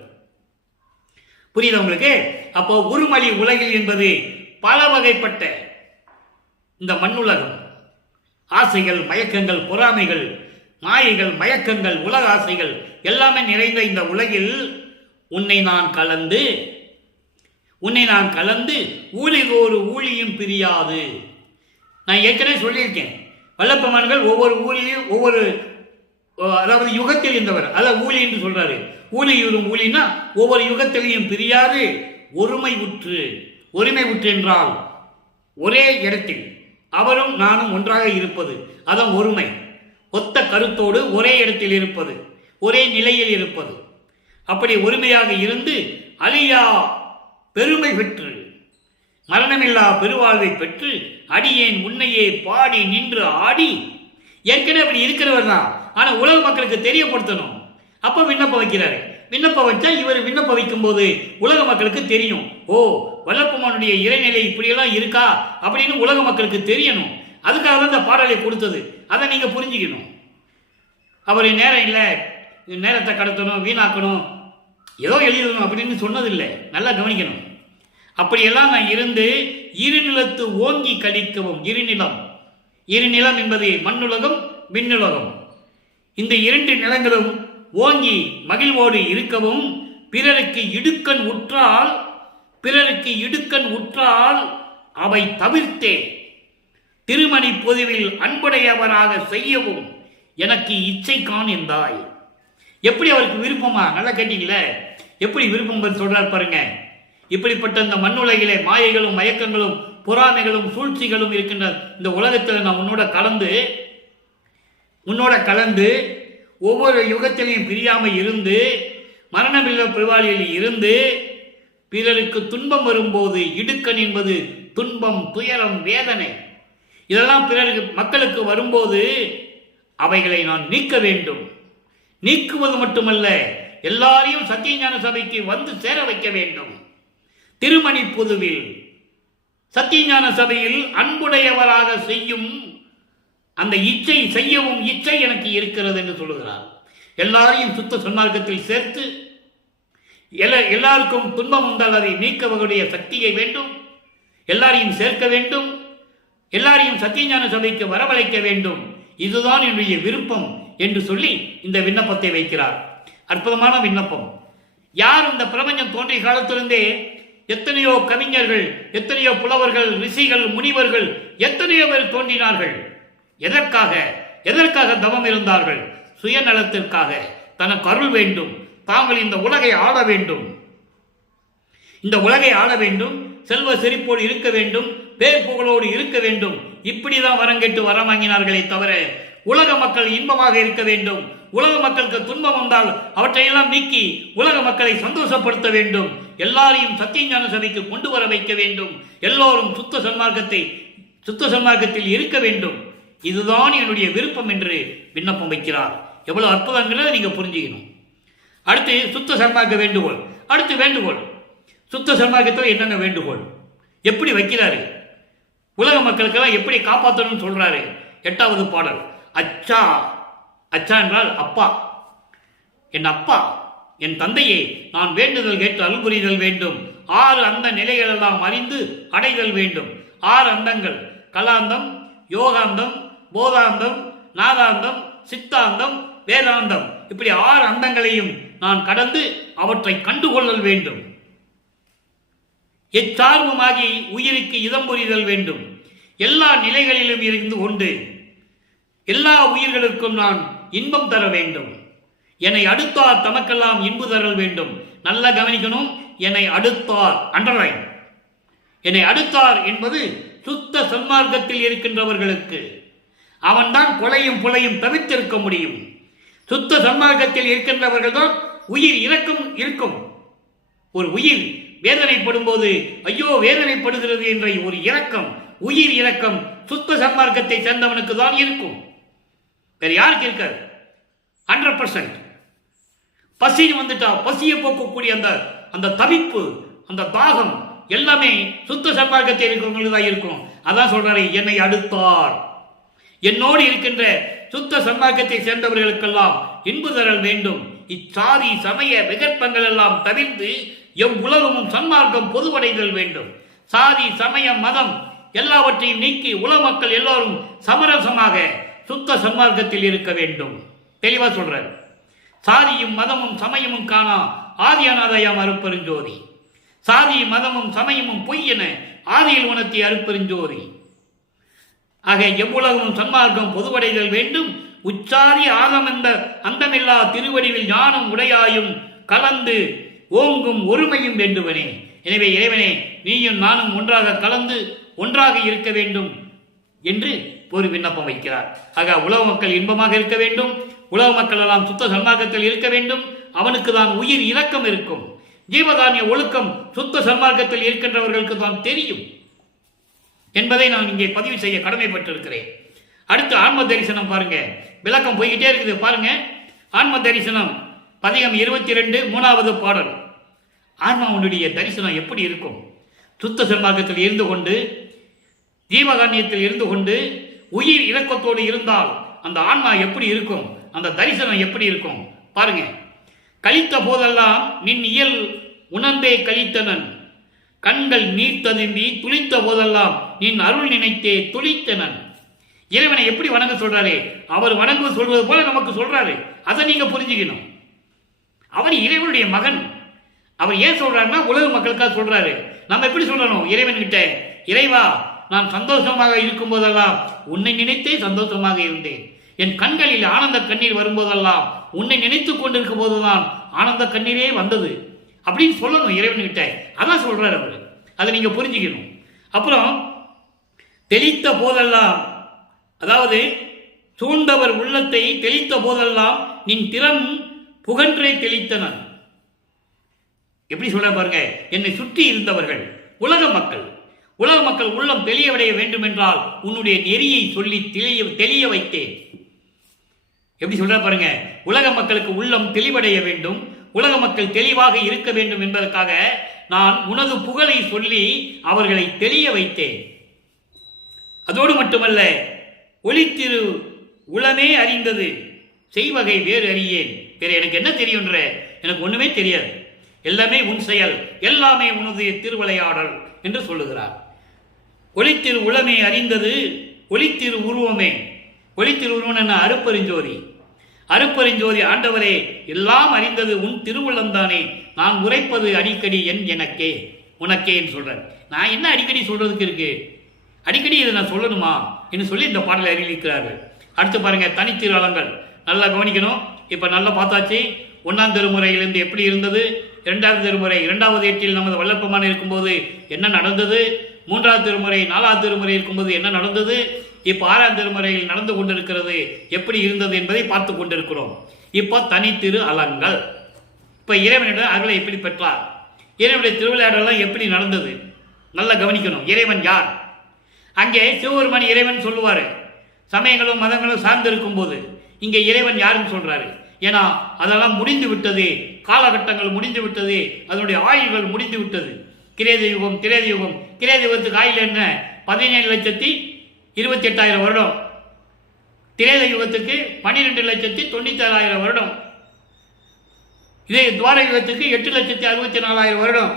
புரியுது உங்களுக்கு? அப்போ உருமலி உலகில் என்பது பல வகைப்பட்ட இந்த மண்ணுலகம், ஆசைகள் மயக்கங்கள் பொறாமைகள் மாயைகள் மயக்கங்கள் உலக ஆசைகள் எல்லாமே நிறைந்த இந்த உலகில் உன்னை நான் கலந்து ஊழிதோறு ஊழியும் பிரியாது. நான் ஏற்கனவே சொல்லியிருக்கேன். வல்லப்பமான்கள் ஒவ்வொரு ஊழியும் ஒவ்வொரு, அதாவது யுகத்தில் இருந்தவர், அதாவது ஊழி என்று சொல்றாரு. ஊழியூரும் ஊழினா ஒவ்வொரு யுகத்திலையும் பிரியாது ஒருமை உற்று என்றால் ஒரே இடத்தில் அவரும் நானும் ஒன்றாக இருப்பது, அதான் ஒருமை. ஒத்த கருத்தோடு ஒரே இடத்தில் இருப்பது, ஒரே நிலையில் இருப்பது. அப்படி ஒருமையாக இருந்து அழியா பெருமை பெற்று மரணமில்லா பெருவாழ்வை பெற்று அடியேன் உன்னையே பாடி நின்று ஆடி. ஏற்கனவே அப்படி இருக்கிறவர் தான், ஆனா உலக மக்களுக்கு தெரியப்படுத்தணும். அப்ப விண்ணப்பம் வைக்கிறாரு. விண்ணப்பம் வச்சா இவர் விண்ணப்பம் வைக்கும் போது உலக மக்களுக்கு தெரியும். ஓ, வல்லப்பமானுடைய இறைநிலை இப்படியெல்லாம் இருக்கா அப்படின்னு உலக மக்களுக்கு தெரியணும். அதுக்காக தான் இந்த பாடலை கொடுத்தது. அதை நீங்க புரிஞ்சுக்கணும். அவர் நேரம் இல்லை, நேரத்தை கடத்தணும், வீணாக்கணும், ஏதோ எழுதணும் அப்படின்னு சொன்னதில்லை. நல்லா கவனிக்கணும். அப்படியெல்லாம் நான் இருந்து இருநிலத்து ஓங்கி கழிக்கவும். இருநிலம் என்பது மண்ணுலகம் விண்ணுலகம். இந்த 2 நிலங்களும் ஓங்கி மகிழ்வோடு இருக்கவும் பிறருக்கு இடுக்கண் உற்றால் அவை தவிர்த்தே திருமணி பொதுவில் அன்புடையவராக செய்யவும் எனக்கு இச்சை காண் என்றாய். எப்படி அவருக்கு விருப்பமா? நல்லா கேட்டீங்களே, எப்படி விருப்பம் சொல்றார் பாருங்க. இப்படிப்பட்ட இந்த மண்ணுலகிலே மாயைகளும் மயக்கங்களும் பொறாமைகளும் சூழ்ச்சிகளும் இருக்கின்ற இந்த உலகத்தில் நான் உன்னோட கலந்து ஒவ்வொரு யுகத்திலையும் பிரியாமல் இருந்து மரணமில்ல பிரிவாளியில் இருந்து பிறருக்கு துன்பம் வரும்போது இடுக்கண் என்பது துன்பம், துயரம், வேதனை இதெல்லாம் பிறருக்கு மக்களுக்கு வரும்போது அவைகளை நான் நீக்க வேண்டும். நீக்குவது மட்டுமல்ல, எல்லாரையும் சத்தியஞான சபைக்கு வந்து சேர வைக்க வேண்டும். திருமணி புதுவில் சத்தியஞான சபையில் அன்புடையவராக செய்யும் அந்த இச்சை, செய்யவும் இச்சை எனக்கு இருக்கிறது என்று சொல்லுகிறார். எல்லாரையும் சுத்த சன்மார்க்கத்தில் சேர்த்து எல்லாருக்கும் துன்பம் வந்தால் அதை நீக்கவர்களுடைய சக்தியை வேண்டும், எல்லாரையும் சேர்க்க வேண்டும், எல்லாரையும் சத்தியஞான சபைக்கு வரவழைக்க வேண்டும். இதுதான் என்னுடைய விருப்பம் என்று சொல்லி இந்த விண்ணப்பத்தை வைக்கிறார். அற்புதமான விண்ணப்பம். யார் இந்த பிரபஞ்சம் தோன்றிய காலத்திலிருந்தே எத்தனையோ கவிஞர்கள், எத்தனையோ புலவர்கள், ரிஷிகள், முனிவர்கள் எத்தனையோ பேர் தோன்றினார்கள். எதற்காக தவம் இருந்தார்கள்? சுயநலத்திற்காக. தனக்கு அருள் வேண்டும், தாங்கள் இந்த உலகை ஆள வேண்டும், இந்த உலகை ஆள வேண்டும், செல்வ செழிப்போடு இருக்க வேண்டும், பேர் புகழோடு இருக்க வேண்டும். இப்படிதான் வரங்கெட்டு வரம் வாங்கினார்களே தவிர உலக மக்கள் இன்பமாக இருக்க வேண்டும், உலக மக்களுக்கு துன்பம் வந்தால் அவற்றையெல்லாம் நீக்கி உலக மக்களை சந்தோஷப்படுத்த வேண்டும், எல்லாரையும் சத்தியஞான சபைக்கு கொண்டு வர வைக்க வேண்டும், எல்லோரும் சுத்த சன்மார்க்கத்தில் இருக்க வேண்டும். இதுதான் என்னுடைய விருப்பம் என்று விண்ணப்பம் வைக்கிறார். எவ்வளவு அற்புதங்கிறத நீங்க புரிஞ்சுக்கணும். அடுத்து சுத்த சன்மார்க்க வேண்டுகோள். அடுத்து வேண்டுகோள், சுத்த சன்மார்க்கத்தில் என்னென்ன வேண்டுகோள், எப்படி வைக்கிறாரு, உலக மக்களுக்கெல்லாம் எப்படி காப்பாற்றணும்னு சொல்றாரு. 8வது பாடல். அச்சா, அச்சா என்றால் அப்பா, என் அப்பா, என் தந்தையே, நான் வேண்டுதல் கேட்டு அருள் புரிதல் வேண்டும். 6 அந்த நிலைகளெல்லாம் அறிந்து அடைதல் வேண்டும். 6 அந்தங்கள், கலாந்தம், யோகாந்தம், போதாந்தம், நாதாந்தம், சித்தாந்தம், வேதாந்தம், இப்படி 6 அந்தங்களையும் நான் கடந்து அவற்றை கண்டுகொள்ளல் வேண்டும். எச்சார்புமாகி உயிருக்கு இதம் புரிதல் வேண்டும். எல்லா நிலைகளிலும் இருந்து கொண்டு எல்லா உயிர்களுக்கும் நான் இன்பம் தர வேண்டும். என்னை அடுத்தார் தமக்கெல்லாம் இன்பு தரல் வேண்டும். நல்லா கவனிக்கணும். என்னை அடுத்தார், அண்டர்லைன். என்னை அடுத்தார் என்பது சுத்த சன்மார்க்கத்தில் இருக்கின்றவர்களுக்கு. அவன்தான் கொலையும் புலையும் தவிர்த்திருக்க முடியும். சுத்த சன்மார்க்கத்தில் இருக்கின்றவர்கள் தான் உயிர் இரக்கம் இருக்கும். ஒரு உயிர் வேதனைப்படும் போது ஐயோ வேதனைப்படுகிறது என்ற ஒரு இரக்கம், உயிர் இரக்கம் சுத்த சன்மார்க்கத்தை சேர்ந்தவனுக்கு தான் இருக்கும். வேற யாருக்கு இருக்காது? 100%. பசி வந்துட்டா பசியை போக்கக்கூடிய அந்த தவிப்பு, அந்த தாகம் எல்லாமே சுத்த சன்மார்க்கத்தை இருக்கிறவங்களுக்கு தான் இருக்கும். அதான் சொல்றாரு, என்னை அடுத்தார், என்னோடு இருக்கின்ற சுத்த சன்மார்க்கத்தை சேர்ந்தவர்களுக்கெல்லாம் இன்பு தரல் வேண்டும். இச்சாதி சமய விகற்பங்கள் எல்லாம் தவிர்த்து எவ்வுலகமும் சன்மார்க்கம் பொதுவடைதல் வேண்டும். சாதி சமய மதம் எல்லாவற்றையும் நீக்கி உலக மக்கள் எல்லோரும் சமரசமாக சுத்த சன்மார்க்கத்தில் இருக்க வேண்டும். தெளிவா சொல்றாரு. சாதியும் மதமும் சமயமும் காணா ஆதியானாதயாம் அருப்பெருஞ்சோதி. சாதி மதமும் சமயமும் பொய் என ஆதியில் உணர்த்தி அருப்பெருஞ்சோதி. ஆக எவ்வுலகமும் சன்மார்க்கம் பொதுவடைதல் வேண்டும். உச்சாதி ஆதம் என்ற அந்தமில்லா திருவடிவில் ஞானம் உடையாயும் கலந்து ஓங்கும் ஒருமையும் வேண்டுவனே. எனவே இறைவனே, நீயும் நானும் ஒன்றாக கலந்து ஒன்றாக இருக்க வேண்டும் என்று ஒரு விண்ணப்பம் வைக்கிறார். ஆக உலக மக்கள் இன்பமாக இருக்க வேண்டும், உலக மக்கள் எல்லாம் சுத்த சன்மார்க்கத்தில் இருக்க வேண்டும். அவனுக்கு தான் உயிர் இரக்கம் இருக்கும். ஜீவதானிய ஒழுக்கம் சுத்த சன்மார்க்கத்தில் இருக்கின்றவர்களுக்கு தான் தெரியும் என்பதை நான் இங்கே பதிவு செய்ய கடமைப்பட்டிருக்கிறேன். அடுத்து ஆன்ம தரிசனம் பாருங்க. விளக்கம் போய்கிட்டே இருக்குது பாருங்க. ஆன்ம தரிசனம் பதிகம் 22 3வது பாடல். ஆன்மாவுடைய தரிசனம் எப்படி இருக்கும்? சுத்த சன்மார்க்கத்தில் இருந்து கொண்டு, ஜீவகாரண்யத்தில் இருந்து கொண்டு, உயிர் இரக்கத்தோடு இருந்தால் அந்த ஆன்மா எப்படி இருக்கும்? அந்த தரிசனம் எப்படி இருக்கும் பாருங்க. கழித்த போதெல்லாம் நின் இயல் உணர்ந்தே கழித்தனன், கண்கள் நீர் ததும்பி துளித்த போதெல்லாம் நின் அருள் நினைத்தே துளித்தனன். இறைவனை எப்படி வணங்க சொல்றாரு? அவர் வணங்க சொல்வது போல நமக்கு சொல்றாரு. அதை நீங்க புரிஞ்சுக்கணும். அவர் இறைவனுடைய மகன். அவர் ஏன் சொல்றாருன்னா உலக மக்களுக்காக சொல்றாரு. நம்ம எப்படி சொல்லணும் இறைவன் கிட்ட? இறைவா, நான் சந்தோஷமாக இருக்கும் போதெல்லாம் உன்னை நினைத்தே சந்தோஷமாக இருந்தேன். என் கண்களில் ஆனந்த கண்ணீர் வரும்போதெல்லாம் உன்னை நினைத்துக் கொண்டிருக்கும் போதுதான் ஆனந்த கண்ணீரே வந்தது அப்படின்னு சொல்லணும் இறைவன்கிட்ட. அதான் சொல்றாரு அவர். அதை நீங்க புரிஞ்சுக்கணும். அப்புறம் தெளித்த போதெல்லாம், அதாவது சூழ்ந்தவர் உள்ளத்தை தெளித்த போதெல்லாம் நின் திறம் புகன்றே தெளித்தனன். எப்படி சொல்ற பாருங்க. என்னை சுற்றி இருந்தவர்கள் உலக மக்கள், உலக மக்கள் உள்ளம் தெளிவடைய வேண்டும் என்றால் உன்னுடைய நெறியை சொல்லி தெளிய வைத்தேன். எப்படி சொல்ற பாருங்க, உலக மக்களுக்கு உள்ளம் தெளிவடைய வேண்டும், உலக மக்கள் தெளிவாக இருக்க வேண்டும் என்பதற்காக நான் உனது புகழை சொல்லி அவர்களை தெளிய வைத்தேன். அதோடு மட்டுமல்ல, ஒளித்திரு உளமே அறிந்தது செய்வகை வேறு அறியேன். வேற எனக்கு என்ன தெரியுன்ற, எனக்கு ஒண்ணுமே தெரியாது, எல்லாமே உன் செயல், எல்லாமே உனது திருவிளையாடல் என்று சொல்லுகிறார். ஒளித்திரு உளமே அறிந்தது ஒளித்திரு உருவமே. ஒளித்திரு உருவம் என்ன? அருப்பெருஞ்சோதி. அருப்பெருஞ்சோதி ஆண்டவரே, எல்லாம் அறிந்தது உன் திருவுள்ளம்தானே, நான் உரைப்பது அடிக்கடி என் எனக்கே உனக்கேன்னு சொல்றார். நான் என்ன அடிக்கடி சொல்றதுக்கு இருக்கு, அடிக்கடி இதை நான் சொல்லணுமா என்று சொல்லி இந்த பாடலை அறிவிக்கிறார்கள். அடுத்து பாருங்க, தனித்திருளங்கள் நல்லா கவனிக்கணும். இப்ப நல்லா பார்த்தாச்சு, 1ஆம் திருமுறையிலிருந்து எப்படி இருந்தது, 2ஆவது திருமுறை 2வது ஏட்டில் நமது வல்லப்பமான இருக்கும்போது என்ன நடந்தது, 3ஆவது திருமுறை 4ஆவது திருமுறை இருக்கும்போது என்ன நடந்தது, இப்ப 6ஆம் திருமுறையில் நடந்து கொண்டிருக்கிறது எப்படி இருந்தது என்பதை பார்த்து கொண்டிருக்கிறோம். இப்போ தனித்திரு அலங்கள், இப்ப இறைவனிடம் அருளை எப்படி பெற்றார், இறைவனுடைய திருவிளையாடலாம் எப்படி நடந்தது நல்லா கவனிக்கணும். இறைவன் யார்? அங்கே சிவபெருமான் இறைவன் சொல்லுவாரு, சமயங்களும் மதங்களும் சார்ந்து இருக்கும் போது இங்கே இறைவன் யாருன்னு சொல்றாரு. ஏன்னா அதெல்லாம் முடிந்து விட்டது, காலகட்டங்கள் முடிந்து விட்டது, அதனுடைய ஆயுள்கள் முடிந்து விட்டது. கிரேத யுகம், திரேத யுகம். கிரேத யுகத்துக்கு ஆயுள் என்ன? 17,28,000 வருடம். திரேத யுகத்துக்கு 12,97,000 வருடம். இதே துவார யுகத்துக்கு 8,64,000 வருடம்.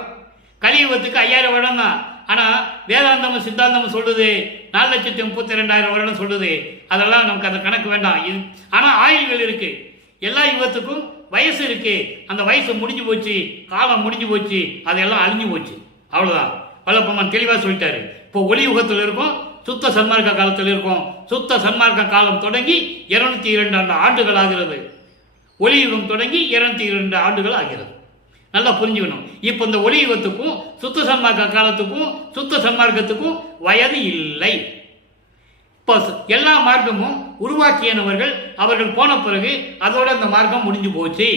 கலியுகத்துக்கு 5,000 வருடம் தான். ஆனா வேதாந்தமும் சித்தாந்தமும் சொல்லுது 4,32,000 வருடம் சொல்லுது. அதெல்லாம் நமக்கு அந்த கணக்கு வேண்டாம். ஆனா ஆயுள்கள் இருக்கு, எல்லா யுகத்துக்கும் வயசு இருக்கு. அந்த வயசு முடிஞ்சு போச்சு, காலம் முடிஞ்சு போச்சு, அதெல்லாம் அழிஞ்சு போச்சு, அவ்வளவுதான். வல்லப்பெருமான் தெளிவா சொல்லிட்டாரு. இப்போ ஒளி யுகத்தில் இருக்கும், சுத்த சன்மார்க்க காலத்தில் இருக்கும். சுத்த சன்மார்க்க காலம் தொடங்கி 202 ஆண்டுகள் ஆகிறது. ஒளி யுகம் தொடங்கி 202 ஆண்டுகள் ஆகிறது. நல்லா புரிஞ்சுக்கணும். இப்ப இந்த ஒளி யுகத்துக்கும் சுத்த சன்மார்க்க காலத்துக்கும் சுத்த சன்மார்க்கத்துக்கும் வயது இல்லை. இப்போ எல்லா மார்க்கமும் உருவாக்கியனவர்கள், அவர்கள் போன பிறகு அதோட அந்த மார்க்கம் முடிஞ்சு போச்சு.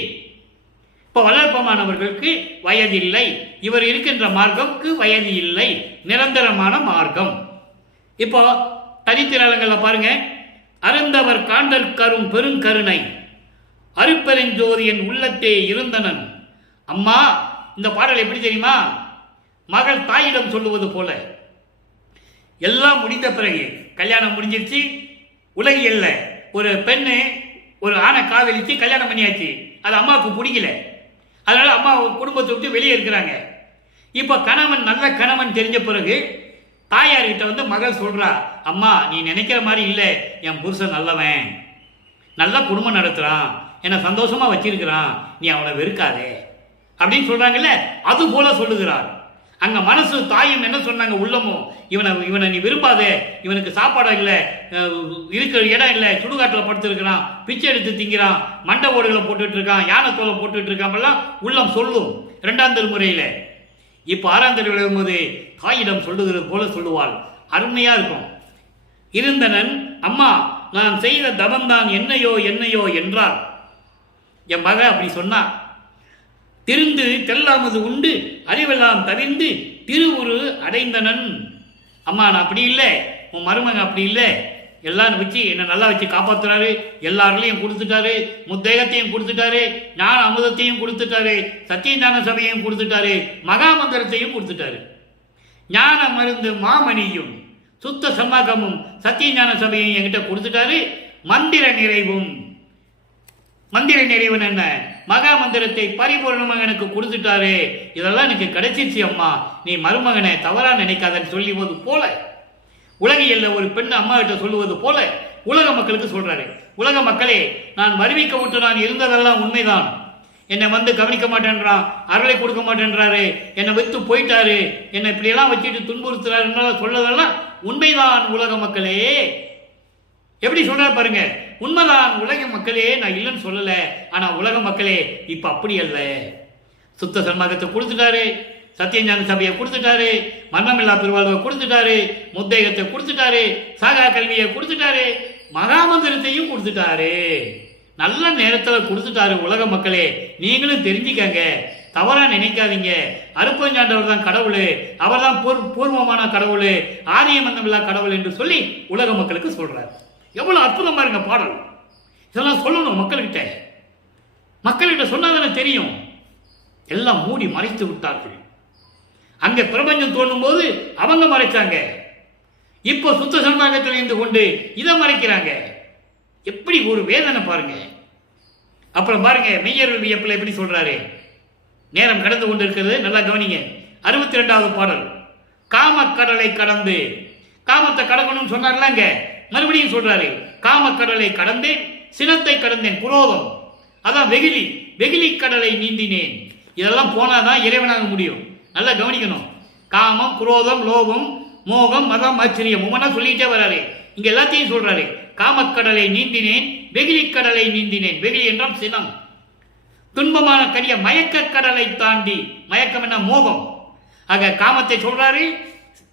இப்ப வளர்ப்பமானவர்களுக்கு வயதில்லை, இவர் இருக்கின்ற மார்க்கம்க்கு வயது இல்லை, நிரந்தரமான மார்க்கம். இப்போ தனித்திரளங்கள்ல பாருங்க, அருந்தவர் காண்டல் கரும் பெருங்கருணை அருப்பெருஞ்சோதி என் உள்ளத்தே இருந்தனன். அம்மா, இந்த பாடல் எப்படி தெரியுமா? மகள் தாயிடம் சொல்லுவது போல. எல்லாம் முடிந்த பிறகு, கல்யாணம் முடிஞ்சிருச்சு, உலகியல்ல ஒரு பெண்ணு ஒரு ஆணை காதலிச்சு கல்யாணம் பண்ணியாச்சு, அது அம்மாவுக்கு பிடிக்கல, அதனால அம்மா குடும்பத்தை விட்டு வெளியே இருக்கிறாங்க. இப்ப கணவன் நல்ல கணவன் தெரிஞ்ச பிறகு தாயார்கிட்ட வந்து மகள் சொல்றா, அம்மா நீ நினைக்கிற மாதிரி இல்லை, என் புருஷன் நல்லவன், நல்ல குடும்பம் நடத்துறான், என்னை சந்தோஷமா வச்சிருக்கிறான், நீ அவனை வெறுக்காதே அப்படின்னு சொல்றாங்கல்ல, அது போல சொல்லுகிறார். அங்க மனசு தாயும் என்ன சொன்னாங்க, உள்ளமும் இவனை நீ விரும்பாதே, இவனுக்கு சாப்பாடு இல்லை, இருக்கிற இடம் இல்லை, சுடுகாட்டில் படுத்திருக்கிறான், பிச்சை எடுத்து திங்கிறான், மண்டை ஓடுகளை போட்டுட்டு இருக்கான், யானை தோலை போட்டுட்டு இருக்கான், உள்ளம் சொல்லும் 2ஆம் திருமுறையில. இப்ப 6ஆம் திருமுறை போது தாயிடம் சொல்லுகிறது போல சொல்லுவாள். அருமையா இருக்கும். இருந்தனன், அம்மா நான் செய்த தவம்தான் என்னையோ என்னையோ என்றார். என் மக அப்படி சொன்னா, திருந்து தெல்லாமது உண்டு அறிவெல்லாம் தவிர்ந்து திருவுரு அடைந்தனன். அம்மா நான் அப்படி இல்லை, உன் மருமக அப்படி இல்லை, எல்லாரும் வச்சு என்னை நல்லா வச்சு காப்பாத்துறாரு, எல்லாருலையும் கொடுத்துட்டாரு, முத்தேகத்தையும் கொடுத்துட்டாரு, ஞான அமுதத்தையும் கொடுத்துட்டாரு, சத்தியஞான சபையையும் கொடுத்துட்டாரு, மகாமந்திரத்தையும் கொடுத்துட்டாரு, ஞான மருந்து மாமணியும் சுத்த சமாகமும் சத்தியஞான சபையும் என்கிட்ட கொடுத்துட்டாரு, மந்திர நிறைவும். மந்திர நிறைவன் என்ன? மகா மந்திரத்தை பரிபூர்ணமாக எனக்கு கொடுத்துட்டாரு, இதெல்லாம் எனக்கு கிடைச்சிச்சு அம்மா, நீ மருமகனை தவறா நினைக்காதன்னு சொல்லுவது போல, உலகியல்ல ஒரு பெண் அம்மா கிட்ட சொல்லுவது போல உலக மக்களுக்கு சொல்றாரு. உலக மக்களே, நான் வருவிக்க விட்டு நான் இருந்ததெல்லாம் உண்மைதான், என்னை வந்து கவனிக்க மாட்டேன்றான், அருளை கொடுக்க மாட்டேன்றாரு, என்னை வித்து போயிட்டாரு, என்னை இப்படியெல்லாம் வச்சுட்டு துன்புறுத்துறாரு சொல்லதெல்லாம் உண்மைதான் உலக மக்களே. எப்படி சொல்றாரு பாருங்க, உண்மைதான் உலக மக்களே, நான் இல்லைன்னு சொல்லல, ஆனா உலக மக்களே இப்ப அப்படி அல்ல. சுத்த சன்மார்க்கத்தை கொடுத்துட்டாரு, சத்தியஞான சபையை கொடுத்துட்டாரு, மரணமில்லா பெருவாழ்வை கொடுத்துட்டாரு, முத்தேகத்தை கொடுத்துட்டாரு, சாகா கல்வியை கொடுத்துட்டாரு, மகாமந்திரத்தையும் கொடுத்துட்டாரு, நல்ல நேரத்தில் கொடுத்துட்டாரு. உலக மக்களே நீங்களும் தெரிஞ்சுக்கங்க, தவறா நினைக்காதீங்க. அருப்பஞ்சாண்டவர் தான் கடவுள், அவர் தான் பூர்வமான கடவுள், ஆரியமந்தமில்லா கடவுள் என்று சொல்லி உலக மக்களுக்கு சொல்றார். எவ்வளவு அற்புதமா இருங்க பாடல். இதெல்லாம் சொல்லணும் மக்கள்கிட்ட சொன்னாதானே தெரியும். எல்லாம் மூடி மறைத்து விட்டார்கள். அங்க பிரபஞ்சம் தோன்றும் போது அவங்க மறைச்சாங்க, இப்போ சுத்த சன்மார்க்கத்தில் இருந்து கொண்டு இதை மறைக்கிறாங்க. எப்படி ஒரு வேதனை பாருங்க. அப்புறம் பாருங்க மெய்யருள் வியப்பில் எப்படி சொல்றாரு. நேரம் கடந்து கொண்டு இருக்கிறது, நல்லா கவனிங்க. 62வது பாடல். காமக்கடலை கடந்து, காமத்தை கடக்கணும்னு சொன்னார்ல, அங்க மறுபடியும் சொல்றாரு. காமக்கடலை கடந்தேன், சினத்தை கடந்தேன், குரோதம், அதான் வெகுளி கடலை நீந்தினேன். இதெல்லாம் போனாதான் இறைவனாக முடியும். நல்லா கவனிக்கணும். காமம், குரோதம், லோகம், மோகம், மதம், ஆச்சரியம் ஒவ்வொன்றா சொல்லிட்டே வராரு. இங்க எல்லாத்தையும் சொல்றாரு. காமக்கடலை நீந்தினேன், வெகுளிக்கடலை நீந்தினேன். வெகுளி என்றால் சினம், துன்பமான கரிய மயக்க கடலை தாண்டி. மயக்கம் என்ன? மோகம். ஆக காமத்தை சொல்றாரு,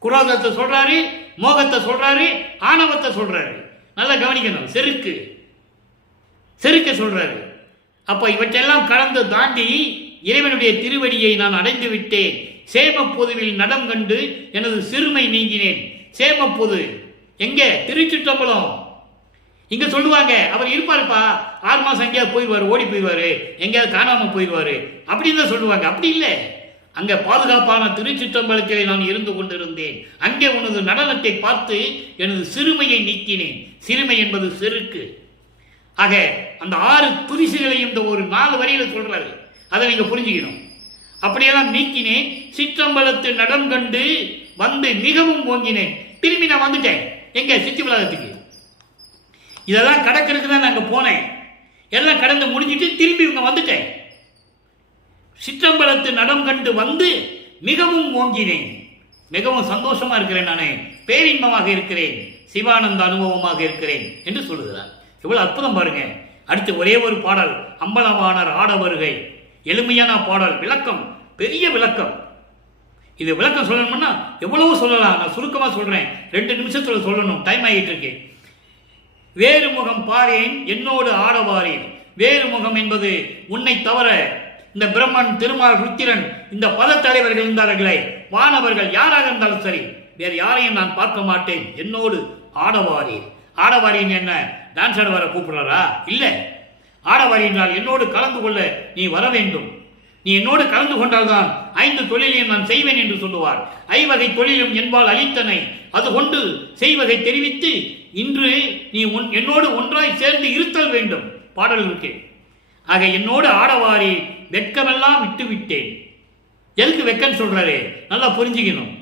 குரோதத்தை சொல்றாரு, மோகத்தை சொல்றாரு, ஆணவத்தை சொல்றாரு. நல்லா கவனிக்கணும். செருக்கு சொல்றாரு. அப்ப இவற்றெல்லாம் கடந்து தாண்டி இறைவனுடைய திருவடியை நான் அடைந்து விட்டேன். சேமப்பொதுவில் நடம் கண்டு எனது சிறுமை நீங்கினேன். சேமப்பொது எங்க? திருச்சிற்றம்பலம். இங்க சொல்லுவாங்க அவர் இருப்பாருப்பா, 6 மாசம் எங்கேயாவது போயிடுவாரு, ஓடி போயிடுவாரு, எங்கேயாவது காணாம போயிடுவாரு அப்படின்னு தான் சொல்லுவாங்க. அப்படி இல்லை. அங்க பாதுகாப்பான திருச்சிற்றம்பலத்திலே நான் இருந்து கொண்டிருந்தேன். அங்கே உனது நடனத்தை பார்த்து எனது சிறுமையை நீக்கினேன். சிறுமை என்பது செருக்கு. ஆக அந்த 6 துரிசுகளையும் இந்த ஒரு 4 வரியில சொல்றாரு. அதை நீங்க புரிஞ்சுக்கணும். அப்படியெல்லாம் நீக்கினேன், சிற்றம்பலத்து நடம் கண்டு வந்து மிகவும் ஓங்கினேன். திரும்பி நான் வந்துட்டேன் எங்க? சித்தி விளாதத்துக்கு. இதெல்லாம் கடக்கிறதுக்கு தான் நாங்க போனேன். எல்லாம் கடந்து முடிஞ்சிட்டு திரும்பி இவங்க வந்துட்டேன். சிற்றம்பலத்து நடம் கண்டு வந்து மிகவும் ஓங்கினேன். மிகவும் சந்தோஷமா இருக்கிறேன், நானே பேரின்பமாக இருக்கிறேன், சிவானந்த அனுபவமாக இருக்கிறேன் என்று சொல்லுகிறார். எவ்வளவு அற்புதம் பாருங்க. அடுத்து ஒரே ஒரு பாடல். அம்பலவாணர் ஆட வருகை. எளிமையான பாடல், விளக்கம், பெரிய விளக்கம். இது விளக்கம் சொல்லணும்னா எவ்வளவு சொல்லலாம். நான் சுருக்கமா சொல்றேன், 2 நிமிஷத்துல சொல்லணும், டைம் ஆகிட்டு இருக்கு. வேறு முகம் பாரேன் என்னோடு ஆடவாரேன். வேறு முகம் என்பது உன்னை தவிர இந்த பிரம்மன், திருமால், ருத்திரன், இந்த பல தலைவர்கள் இருந்தார்களே, வானவர்கள் யாராக இருந்தாலும் சரி, வேறு யாரையும் நான் பார்க்க மாட்டேன். என்னோடு ஆடவாரேன். ஆடவாரின் என்ன? டான்ஸ் ஆட வர கூப்பிடுறாரா? இல்ல. ஆடவாரி என்றால் என்னோடு கலந்து கொள்ள நீ வர வேண்டும். நீ என்னோடு கலந்து கொண்டால்தான் 5 தொழிலையும் நான் செய்வேன் என்று சொல்லுவார். 5 தொழிலும் என்பால் அளித்தனை அது கொண்டு செய்வதை தெரிவித்து இன்று நீ என்னோடு ஒன்றாய் சேர்ந்து இருத்தல் வேண்டும். பாடல் இருக்கு. ஆக என்னோடு ஆடவாரி வெட்கமெல்லாம் விட்டு விட்டேன். எதுக்கு வெக்கம் சொல்றாரு? நல்லா புரிஞ்சுக்கணும்.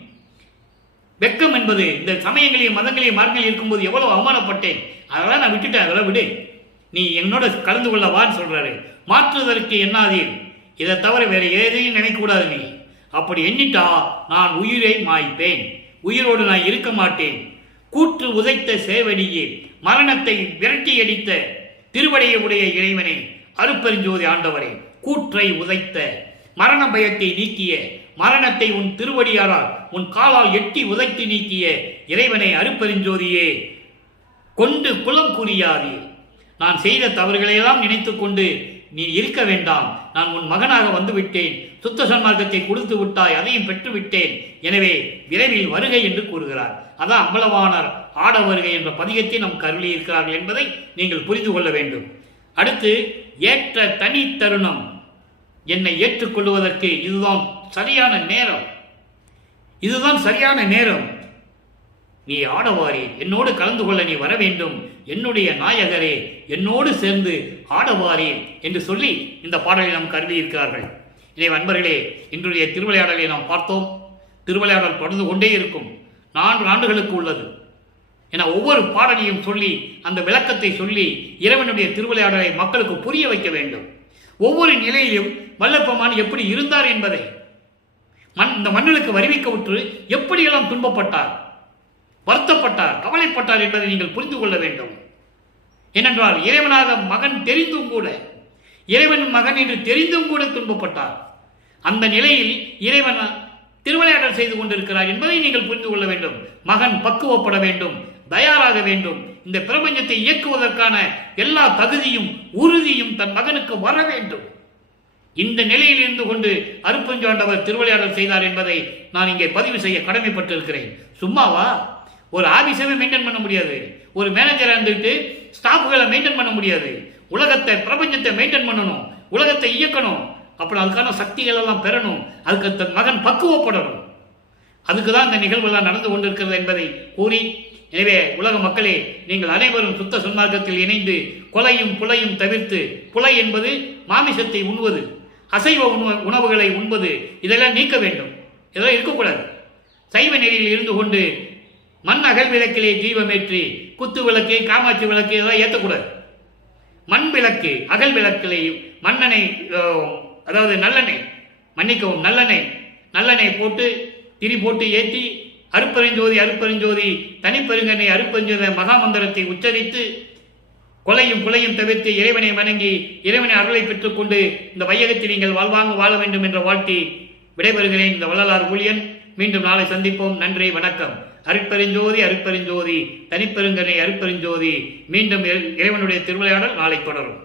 வெக்கம் என்பது இந்த சமயங்களையும் மதங்களையும் மார்க்கங்களையும் இருக்கும்போது எவ்வளவு அவமானப்பட்டேன், அதெல்லாம் நான் விட்டுட்டேன், அதெல்லாம் விடு, நீ என்னோட கலந்து கொள்ள வான்னு சொல்றாரு. மாற்றுவதற்கு எண்ணாதீர். இதை தவிர வேற எதையும் நினைக்கக்கூடாது. நீ அப்படி எண்ணிட்டா நான் உயிரை மாய்ப்பேன், உயிரோடு நான் இருக்க மாட்டேன். கூற்று உதைத்த சேவடியே, மரணத்தை விரட்டி அடித்த திருவடைய உடைய இறைவனே, அருப்பெருஞ்சோதி ஆண்டவரே, கூற்றை உதைத்த, மரண பயத்தை நீக்கிய, மரணத்தை உன் திருவடியாரால் உன் காலால் எட்டி உதைத்து நீக்கிய இறைவனை, அருப்பெருஞ்சோதியே, கொண்டு குலம் குறியாதே. நான் செய்த தவறுகளையெல்லாம் நினைத்துக் கொண்டு நீ இருக்க வேண்டாம். நான் உன் மகனாக வந்து விட்டேன். சுத்த சன்மார்க்கத்தை கொடுத்து விட்டாய், அதையும் பெற்று விட்டேன். எனவே விரைவில் வருகை என்று கூறுகிறார். அதான் அம்பலவாணர் ஆட வருகை என்ற பதிகத்தை நம் கருளி இருக்கிறார்கள் என்பதை நீங்கள் புரிந்து கொள்ள வேண்டும். அடுத்து, ஏற்ற தனி தருணம், என்னை ஏற்றுக்கொள்வதற்கு இதுதான் சரியான நேரம். இதுதான் சரியான நேரம். நீ ஆடவாரி, என்னோடு கலந்து கொள்ள நீ வர வேண்டும். என்னுடைய நாயகரே, என்னோடு சேர்ந்து ஆடவாரி என்று சொல்லி இந்த பாடலை நாம் கருதி இருக்கிறார்கள். இதை அன்பர்களே, இன்றைய திருவிளையாடலை நாம் பார்த்தோம். திருவிளையாடல் தொடர்ந்து கொண்டே இருக்கும். 4 ஆண்டுகளுக்கு உள்ளது. என ஒவ்வொரு பாடலையும் சொல்லி அந்த விளக்கத்தை சொல்லி இறைவனுடைய திருவிளையாடலை மக்களுக்கு புரிய வைக்க வேண்டும். ஒவ்வொரு நிலையிலும் வல்லப்பெருமான் எப்படி இருந்தார் என்பதை, இந்த மண்ணுக்கு வருவிக்க விட்டு எப்படியெல்லாம் துன்பப்பட்டார், வருத்தப்பட்டார், கவலைப்பட்டார் என்பதை நீங்கள் புரிந்து கொள்ள வேண்டும். ஏனென்றால் இறைவனாக மகன் தெரிந்தும் கூட, இறைவன் மகன் என்று தெரிந்தும் கூட துன்பப்பட்டார். அந்த நிலையில் இறைவன் திருவிளையாடல் செய்து கொண்டிருக்கிறார் என்பதை நீங்கள் புரிந்து கொள்ள வேண்டும். மகன் பக்குவப்பட வேண்டும், தயாராக வேண்டும். இந்த பிரபஞ்சத்தை இயக்குவதற்கான எல்லா தகுதியும் உறுதியும் தன் மகனுக்கு வர வேண்டும். இந்த நிலையில் இருந்து கொண்டு அருட்பெருஞ்சாண்டவர் திருவிளையாடல் செய்தார் என்பதை நான் இங்கே பதிவு செய்ய கடமைப்பட்டிருக்கிறேன். சும்மாவா? ஒரு ஆபீஸவே மெயின்டைன் பண்ண முடியாது, ஒரு மேனேஜராக இருந்துட்டு ஸ்டாஃப்களை மெயின்டைன் பண்ண முடியாது. உலகத்தை, பிரபஞ்சத்தை மெயின்டைன் பண்ணணும், உலகத்தை இயக்கணும். அப்புறம் அதுக்கான சக்திகள் எல்லாம் பெறணும், அதுக்கு தன் மகன் பக்குவப்படணும். அதுக்கு தான் இந்த நிகழ்வுகள் நடந்து கொண்டிருக்கிறது என்பதை கூறி, எனவே உலக மக்களே, நீங்கள் அனைவரும் சுத்த சன்மார்க்கத்தில் இணைந்து கொலையும் புலையும் தவிர்த்து, புலை என்பது மாமிசத்தை உண்பது, அசைவ உணவுகளை உண்பது, இதெல்லாம் நீக்க வேண்டும். இதெல்லாம் இருக்கக்கூடாது. சைவ நெறியில் இருந்து கொண்டு மண் அகல் விளக்கிலே தீபமேற்றி குத்து விளக்கு, காமாட்சி விளக்கு இதெல்லாம் ஏற்றக்கூடாது. மண் விளக்கு, அகல் விளக்கிலே மண்ணெண்ணெய், அதாவது நல்லெண்ணெய், மன்னிக்கவும் நல்லெண்ணெய் போட்டு திரி போட்டு ஏற்றி அருட்பெருஞ்சோதி அருட்பெருஞ்சோதி தனிப்பெருங்கனை அருட்பெருஞ்சோதி மகாமந்திரத்தை உச்சரித்து கொலையும் புலையும் தவிர்த்து இறைவனை வணங்கி இறைவனை அருளை பெற்றுக்கொண்டு இந்த வையகத்தில் நீங்கள் வாழ்வாங்க வாழ வேண்டும் என்ற வாழ்த்தி விடைபெறுகிறேன். இந்த வள்ளலார் ஊழியன். மீண்டும் நாளை சந்திப்போம். நன்றி, வணக்கம். அருட்பெருஞ்சோதி அருட்பெருஞ்சோதி தனிப்பெருங்கனை அருட்பெருஞ்சோதி. மீண்டும் இறைவனுடைய திருவிளையாடல் நாளை தொடரும்.